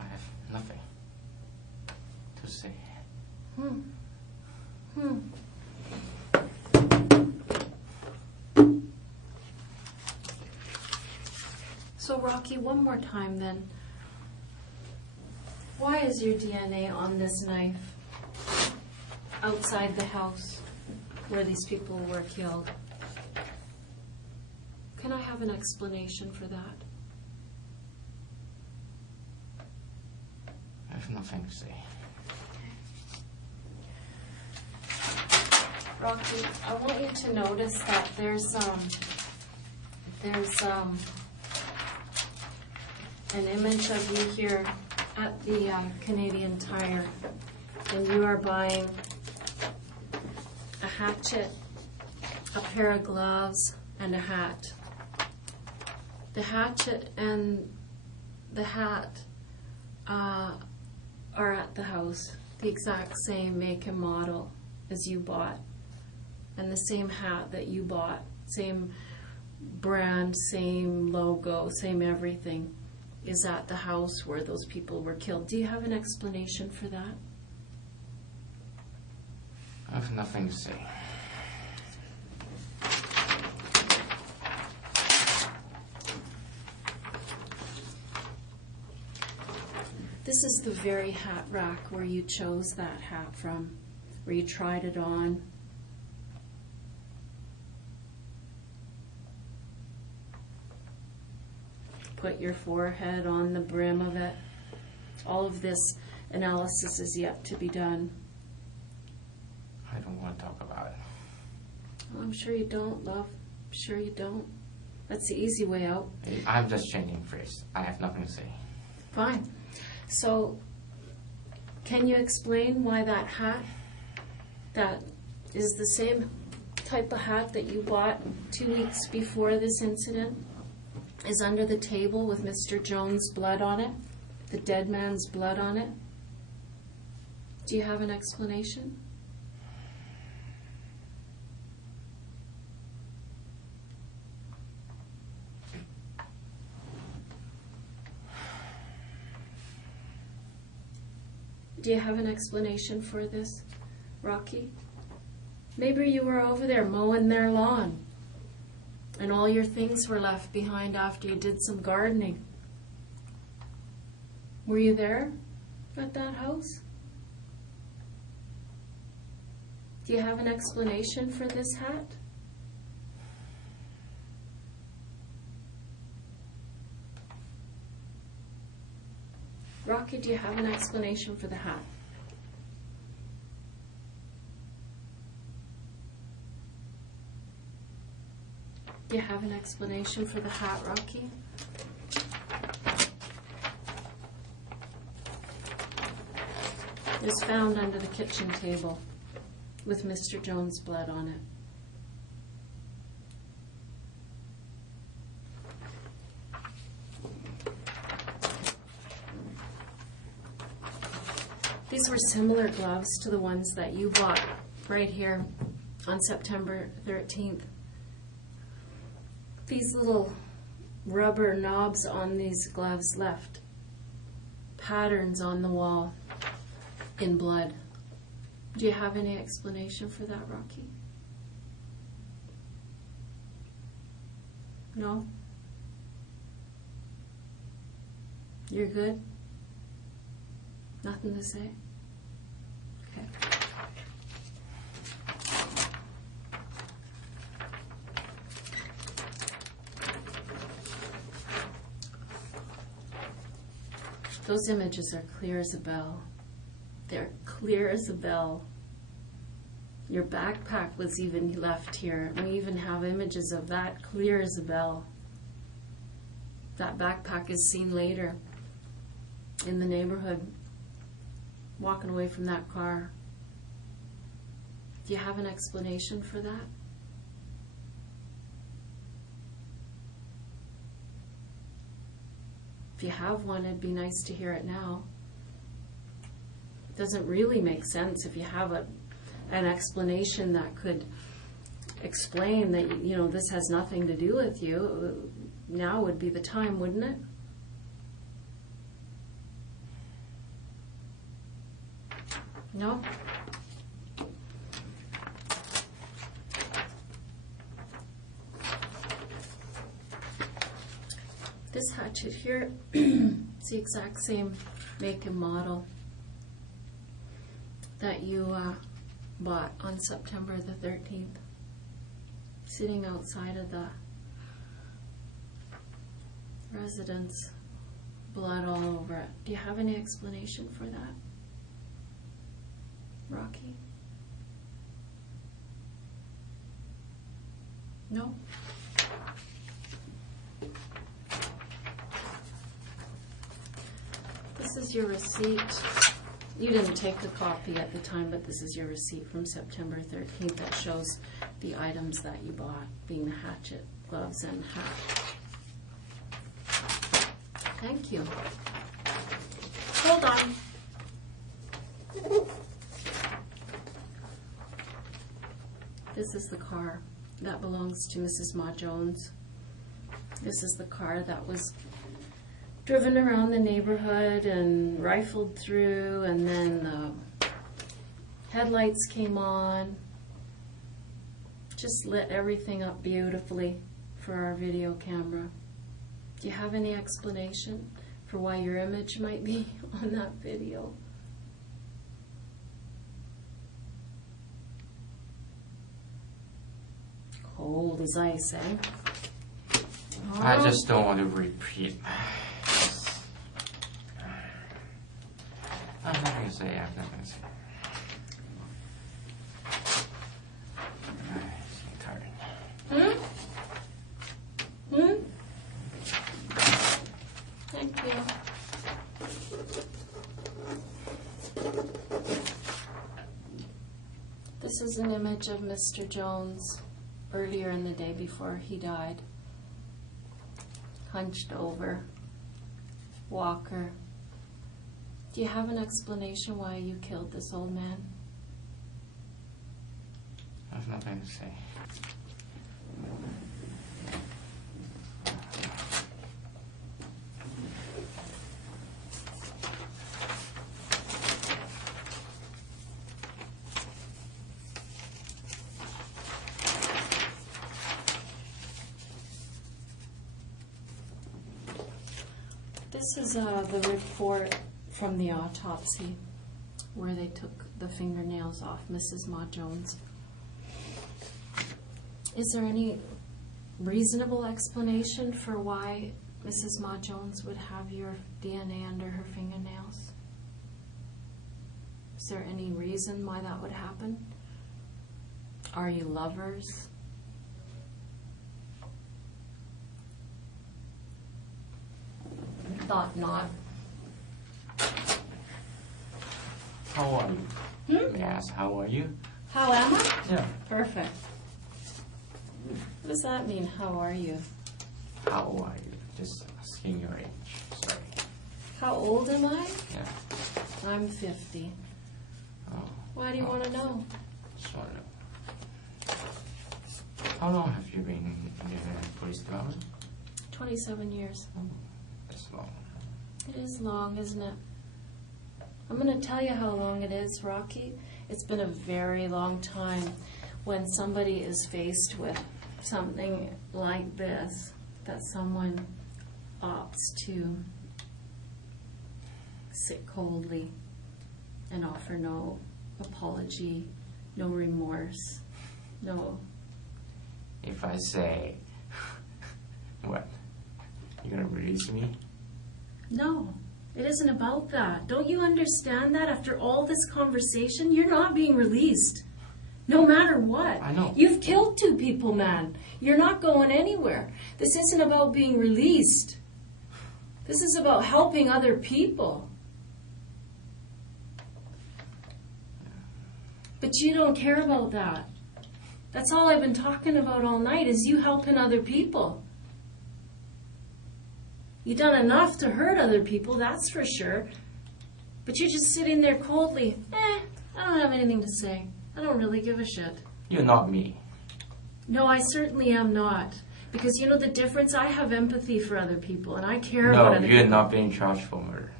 I have nothing to say. So, Rocky, one more time then. Why is your DNA on this knife outside the house where these people were killed? Can I have an explanation for that? I have nothing to say. Rocky, I want you to notice that there's an image of you here at the Canadian Tire, and you are buying a hatchet, a pair of gloves, and a hat. The hatchet and the hat are at the house, the exact same make and model as you bought, and the same hat that you bought, same brand, same logo, same everything, is at the house where those people were killed. Do you have an explanation for that? I have nothing to say. This is the very hat rack where you chose that hat from, where you tried it on. Put your forehead on the brim of it. All of this analysis is yet to be done. I don't want to talk about it. Well, I'm sure you don't, love. I'm sure you don't. That's the easy way out. I'm just changing phrase. I have nothing to say. Fine. So, can you explain why that hat, that is the same type of hat that you bought 2 weeks before this incident, is under the table with Mr. Jones' blood on it, the dead man's blood on it? Do you have an explanation? Do you have an explanation for this, Rocky? Maybe you were over there mowing their lawn and all your things were left behind after you did some gardening. Were you there at that house? Do you have an explanation for this hat? Rocky, do you have an explanation for the hat? Do you have an explanation for the hat, Rocky? It was found under the kitchen table with Mr. Jones' blood on it. These were similar gloves to the ones that you bought right here on September 13th. These little rubber knobs on these gloves left patterns on the wall in blood. Do you have any explanation for that, Rocky? No? You're good? Nothing to say? Okay. Those images are clear as a bell. They're clear as a bell. Your backpack was even left here. We even have images of that, clear as a bell. That backpack is seen later in the neighborhood, walking away from that car. Do you have an explanation for that? If you have one, it'd be nice to hear it now. It doesn't really make sense if you have an explanation that could explain that, you know, this has nothing to do with you. Now would be the time, wouldn't it? No? This hatchet here, it's the exact same make and model that you bought on September the 13th, sitting outside of the residence, blood all over it. Do you have any explanation for that, Rocky? No? This is your receipt. You didn't take the copy at the time, but this is your receipt from September 13th that shows the items that you bought, being the hatchet, gloves, and hat. Thank you. Hold on. This is the car that belongs to Mrs. Ma Jones. This is the car that was driven around the neighborhood and rifled through, and then the headlights came on. Just lit everything up beautifully for our video camera. Do you have any explanation for why your image might be on that video? Cold as ice, eh? I just don't want to repeat. I'm not going to say. I'm not going to say. Hmm? Hmm? Thank you. This is an image of Mr. Jones earlier in the day before he died. Hunched over, walker. Do you have an explanation why you killed this old man? I have nothing to say. This is the report from the autopsy where they took the fingernails off Mrs. Ma Jones. Is there any reasonable explanation for why Mrs. Ma Jones would have your DNA under her fingernails? Is there any reason why that would happen? Are you lovers? Thought not. How are you? May I ask, how are you? How am I? Yeah. Perfect. What does that mean, how are you? How are you? Just asking your age. Sorry. How old am I? Yeah. I'm 50. Oh. Why do you want to know? Just want to know. How long have you been in the police department? 27 years. Oh, that's long. It is long, isn't it? I'm going to tell you how long it is, Rocky. It's been a very long time when somebody is faced with something like this, that someone opts to sit coldly and offer no apology, no remorse, no... If I say, what? You're going to release me? No, it isn't about that. Don't you understand that after all this conversation, you're not being released? No matter what. I know. You've killed 2 people, man. You're not going anywhere. This isn't about being released. This is about helping other people. But you don't care about that. That's all I've been talking about all night, is you helping other people. You've done enough to hurt other people, that's for sure. But you're just sitting there coldly. I don't have anything to say. I don't really give a shit. You're not me. No, I certainly am not. Because you know the difference? I have empathy for other people, and I care about other No, people. you're not being charged for murder.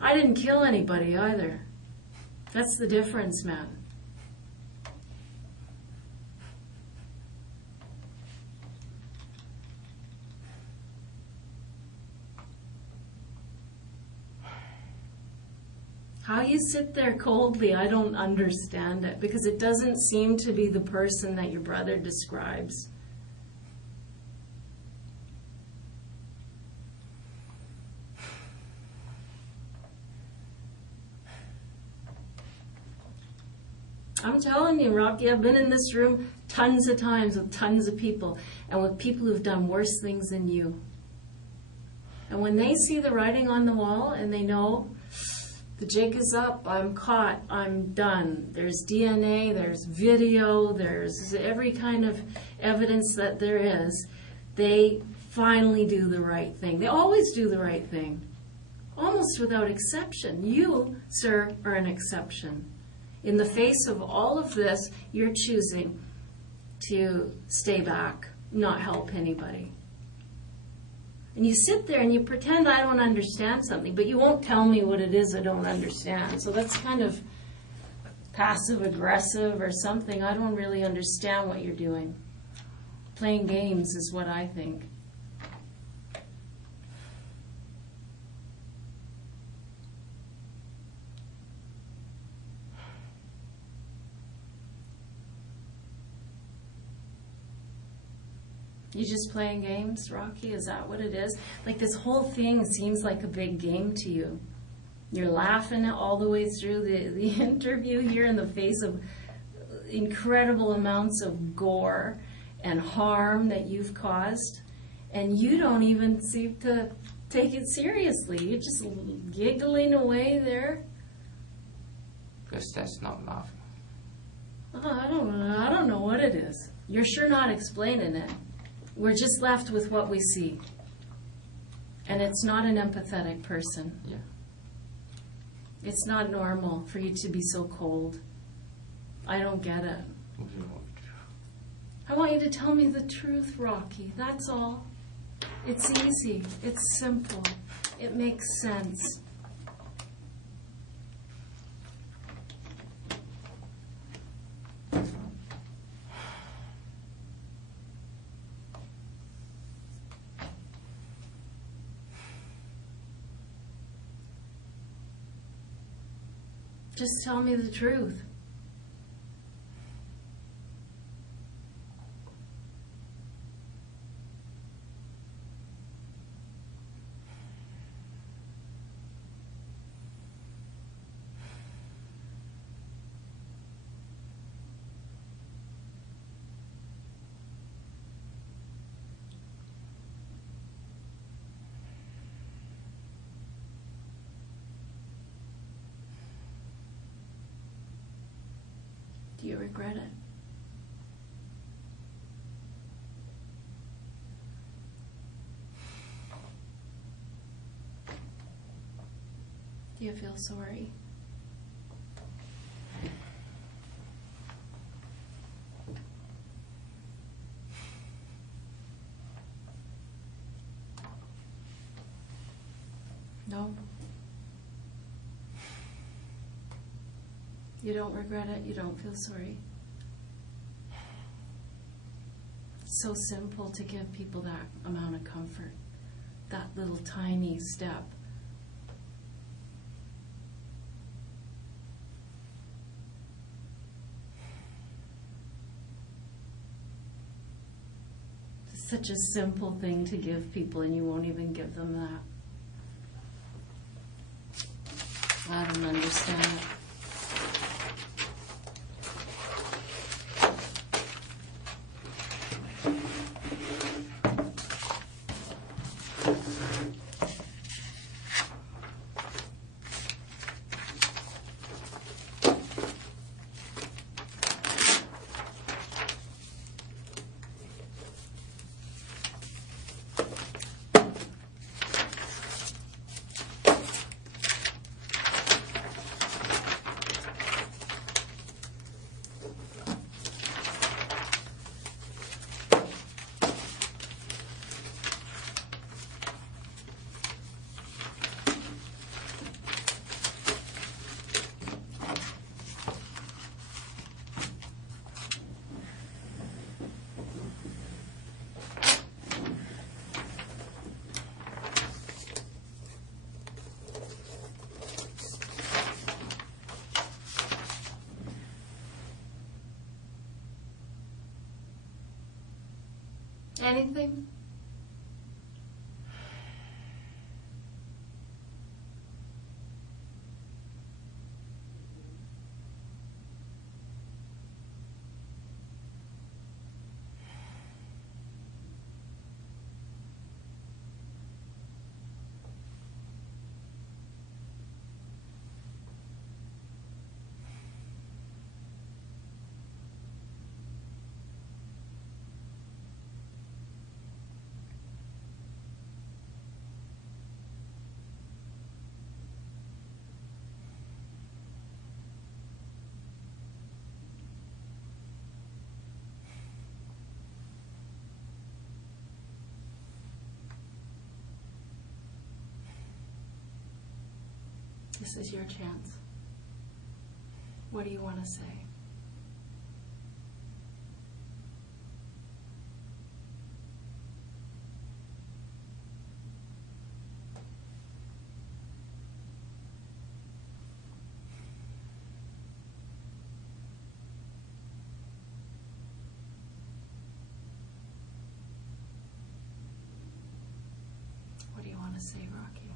I didn't kill anybody either. That's the difference, man. How you sit there coldly, I don't understand it, because it doesn't seem to be the person that your brother describes. I'm telling you, Rocky, I've been in this room tons of times with tons of people, and with people who've done worse things than you. And when they see the writing on the wall and they know the jig is up, I'm caught, I'm done. There's DNA, there's video, there's every kind of evidence that there is. They finally do the right thing. They always do the right thing, almost without exception. You, sir, are an exception. In the face of all of this, you're choosing to stay back, not help anybody. And you sit there and you pretend I don't understand something, but you won't tell me what it is I don't understand. So that's kind of passive-aggressive or something. I don't really understand what you're doing. Playing games is what I think. You just playing games, Rocky? Is that what it is? Like this whole thing seems like a big game to you. You're laughing all the way through the interview here in the face of incredible amounts of gore and harm that you've caused. And you don't even seem to take it seriously. You're just giggling away there. Because that's not laughing. Oh, I don't know what it is. You're sure not explaining it. We're just left with what we see. And it's not an empathetic person. Yeah. It's not normal for you to be so cold. I don't get it. What do you want to do? I want you to tell me the truth, Rocky. That's all. It's easy. It's simple. It makes sense. Just tell me the truth. Do you regret it? Do you feel sorry? No? You don't regret it? You don't feel sorry? It's so simple to give people that amount of comfort, that little tiny step. It's such a simple thing to give people, and you won't even give them that. I don't understand it. Anything? This is your chance. What do you want to say? What do you want to say, Rocky?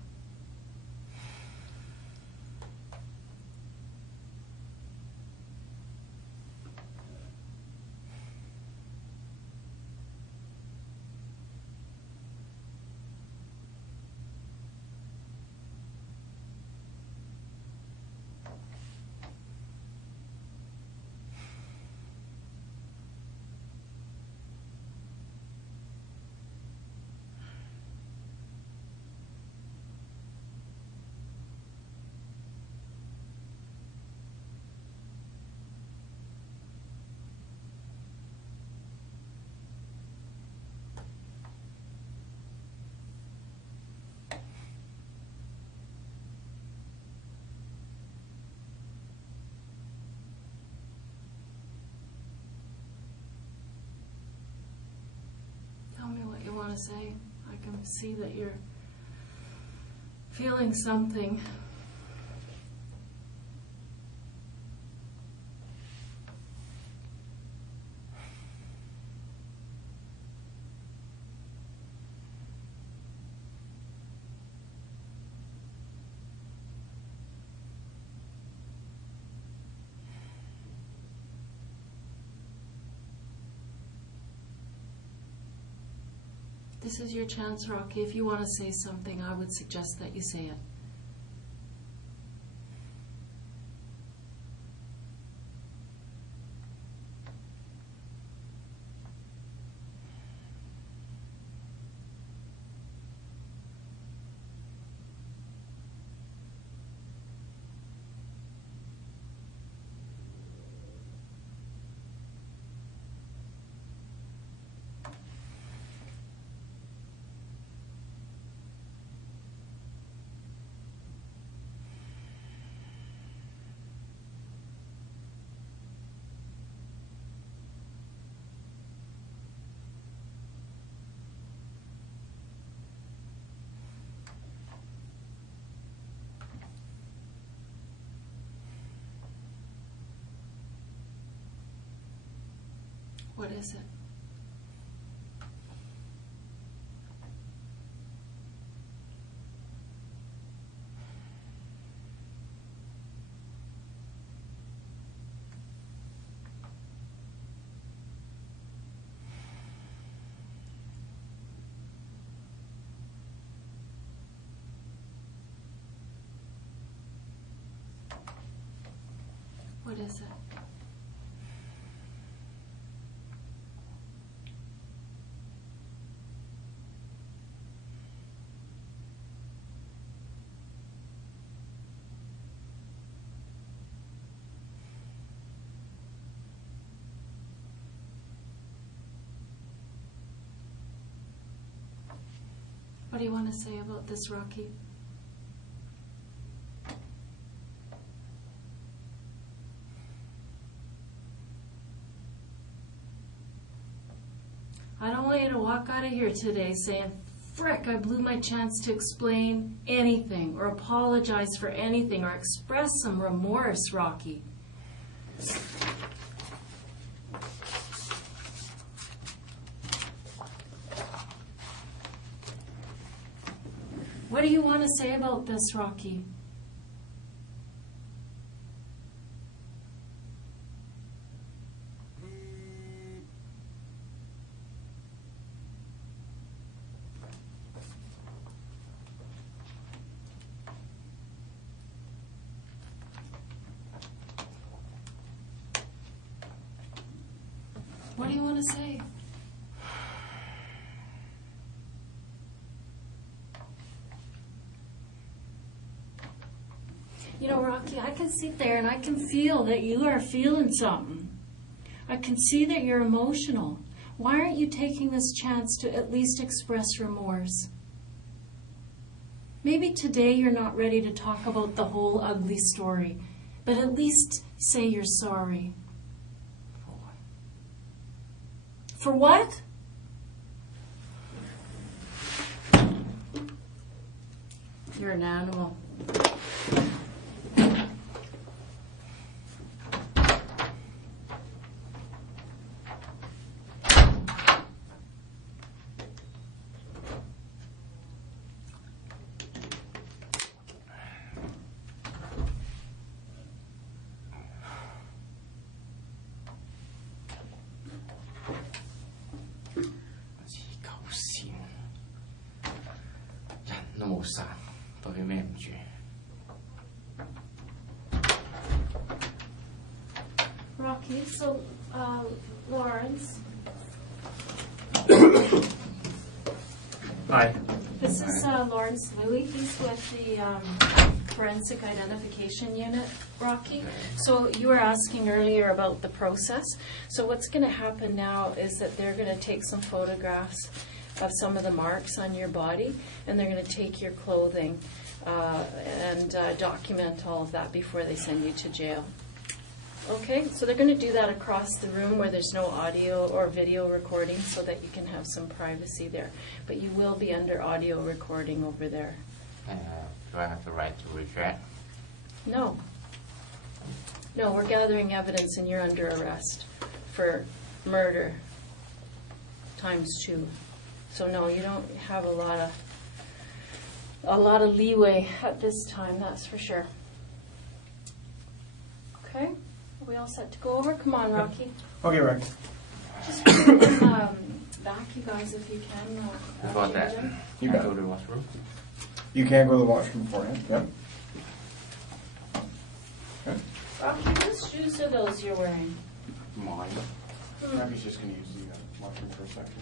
Tell me what you want to say. I can see that you're feeling something. This is your chance, Rocky. If you want to say something, I would suggest that you say it. What is it? What is it? What do you want to say about this, Rocky? I don't want you to walk out of here today saying, frick, I blew my chance to explain anything or apologize for anything or express some remorse, Rocky. What do you want to say about this, Rocky? What do you want to say? You know, Rocky, I can sit there and I can feel that you are feeling something. I can see that you're emotional. Why aren't you taking this chance to at least express remorse? Maybe today you're not ready to talk about the whole ugly story, but at least say you're sorry. For what? You're an animal. Rocky, so, Lawrence. Hi. This is Lawrence Louie. He's with the Forensic Identification Unit, Rocky. So you were asking earlier about the process. So what's going to happen now is that they're going to take some photographs of some of the marks on your body, and they're going to take your clothing and document all of that before they send you to jail. Okay, so they're going to do that across the room where there's no audio or video recording so that you can have some privacy there. But you will be under audio recording over there. Do I have the right to regret? No. No, we're gathering evidence and you're under arrest for murder ×2. So no, you don't have a lot of leeway at this time, that's for sure. Okay? Are we all set to go over? Come on, Rocky. Okay, Rex. Just put them back you guys if you can. Before change that, them. You can I got go it. to the washroom? You can't go to the washroom beforehand. Yep. Okay. Rocky, whose shoes are those you're wearing? Mine. Abby's just going to use the washroom for a second.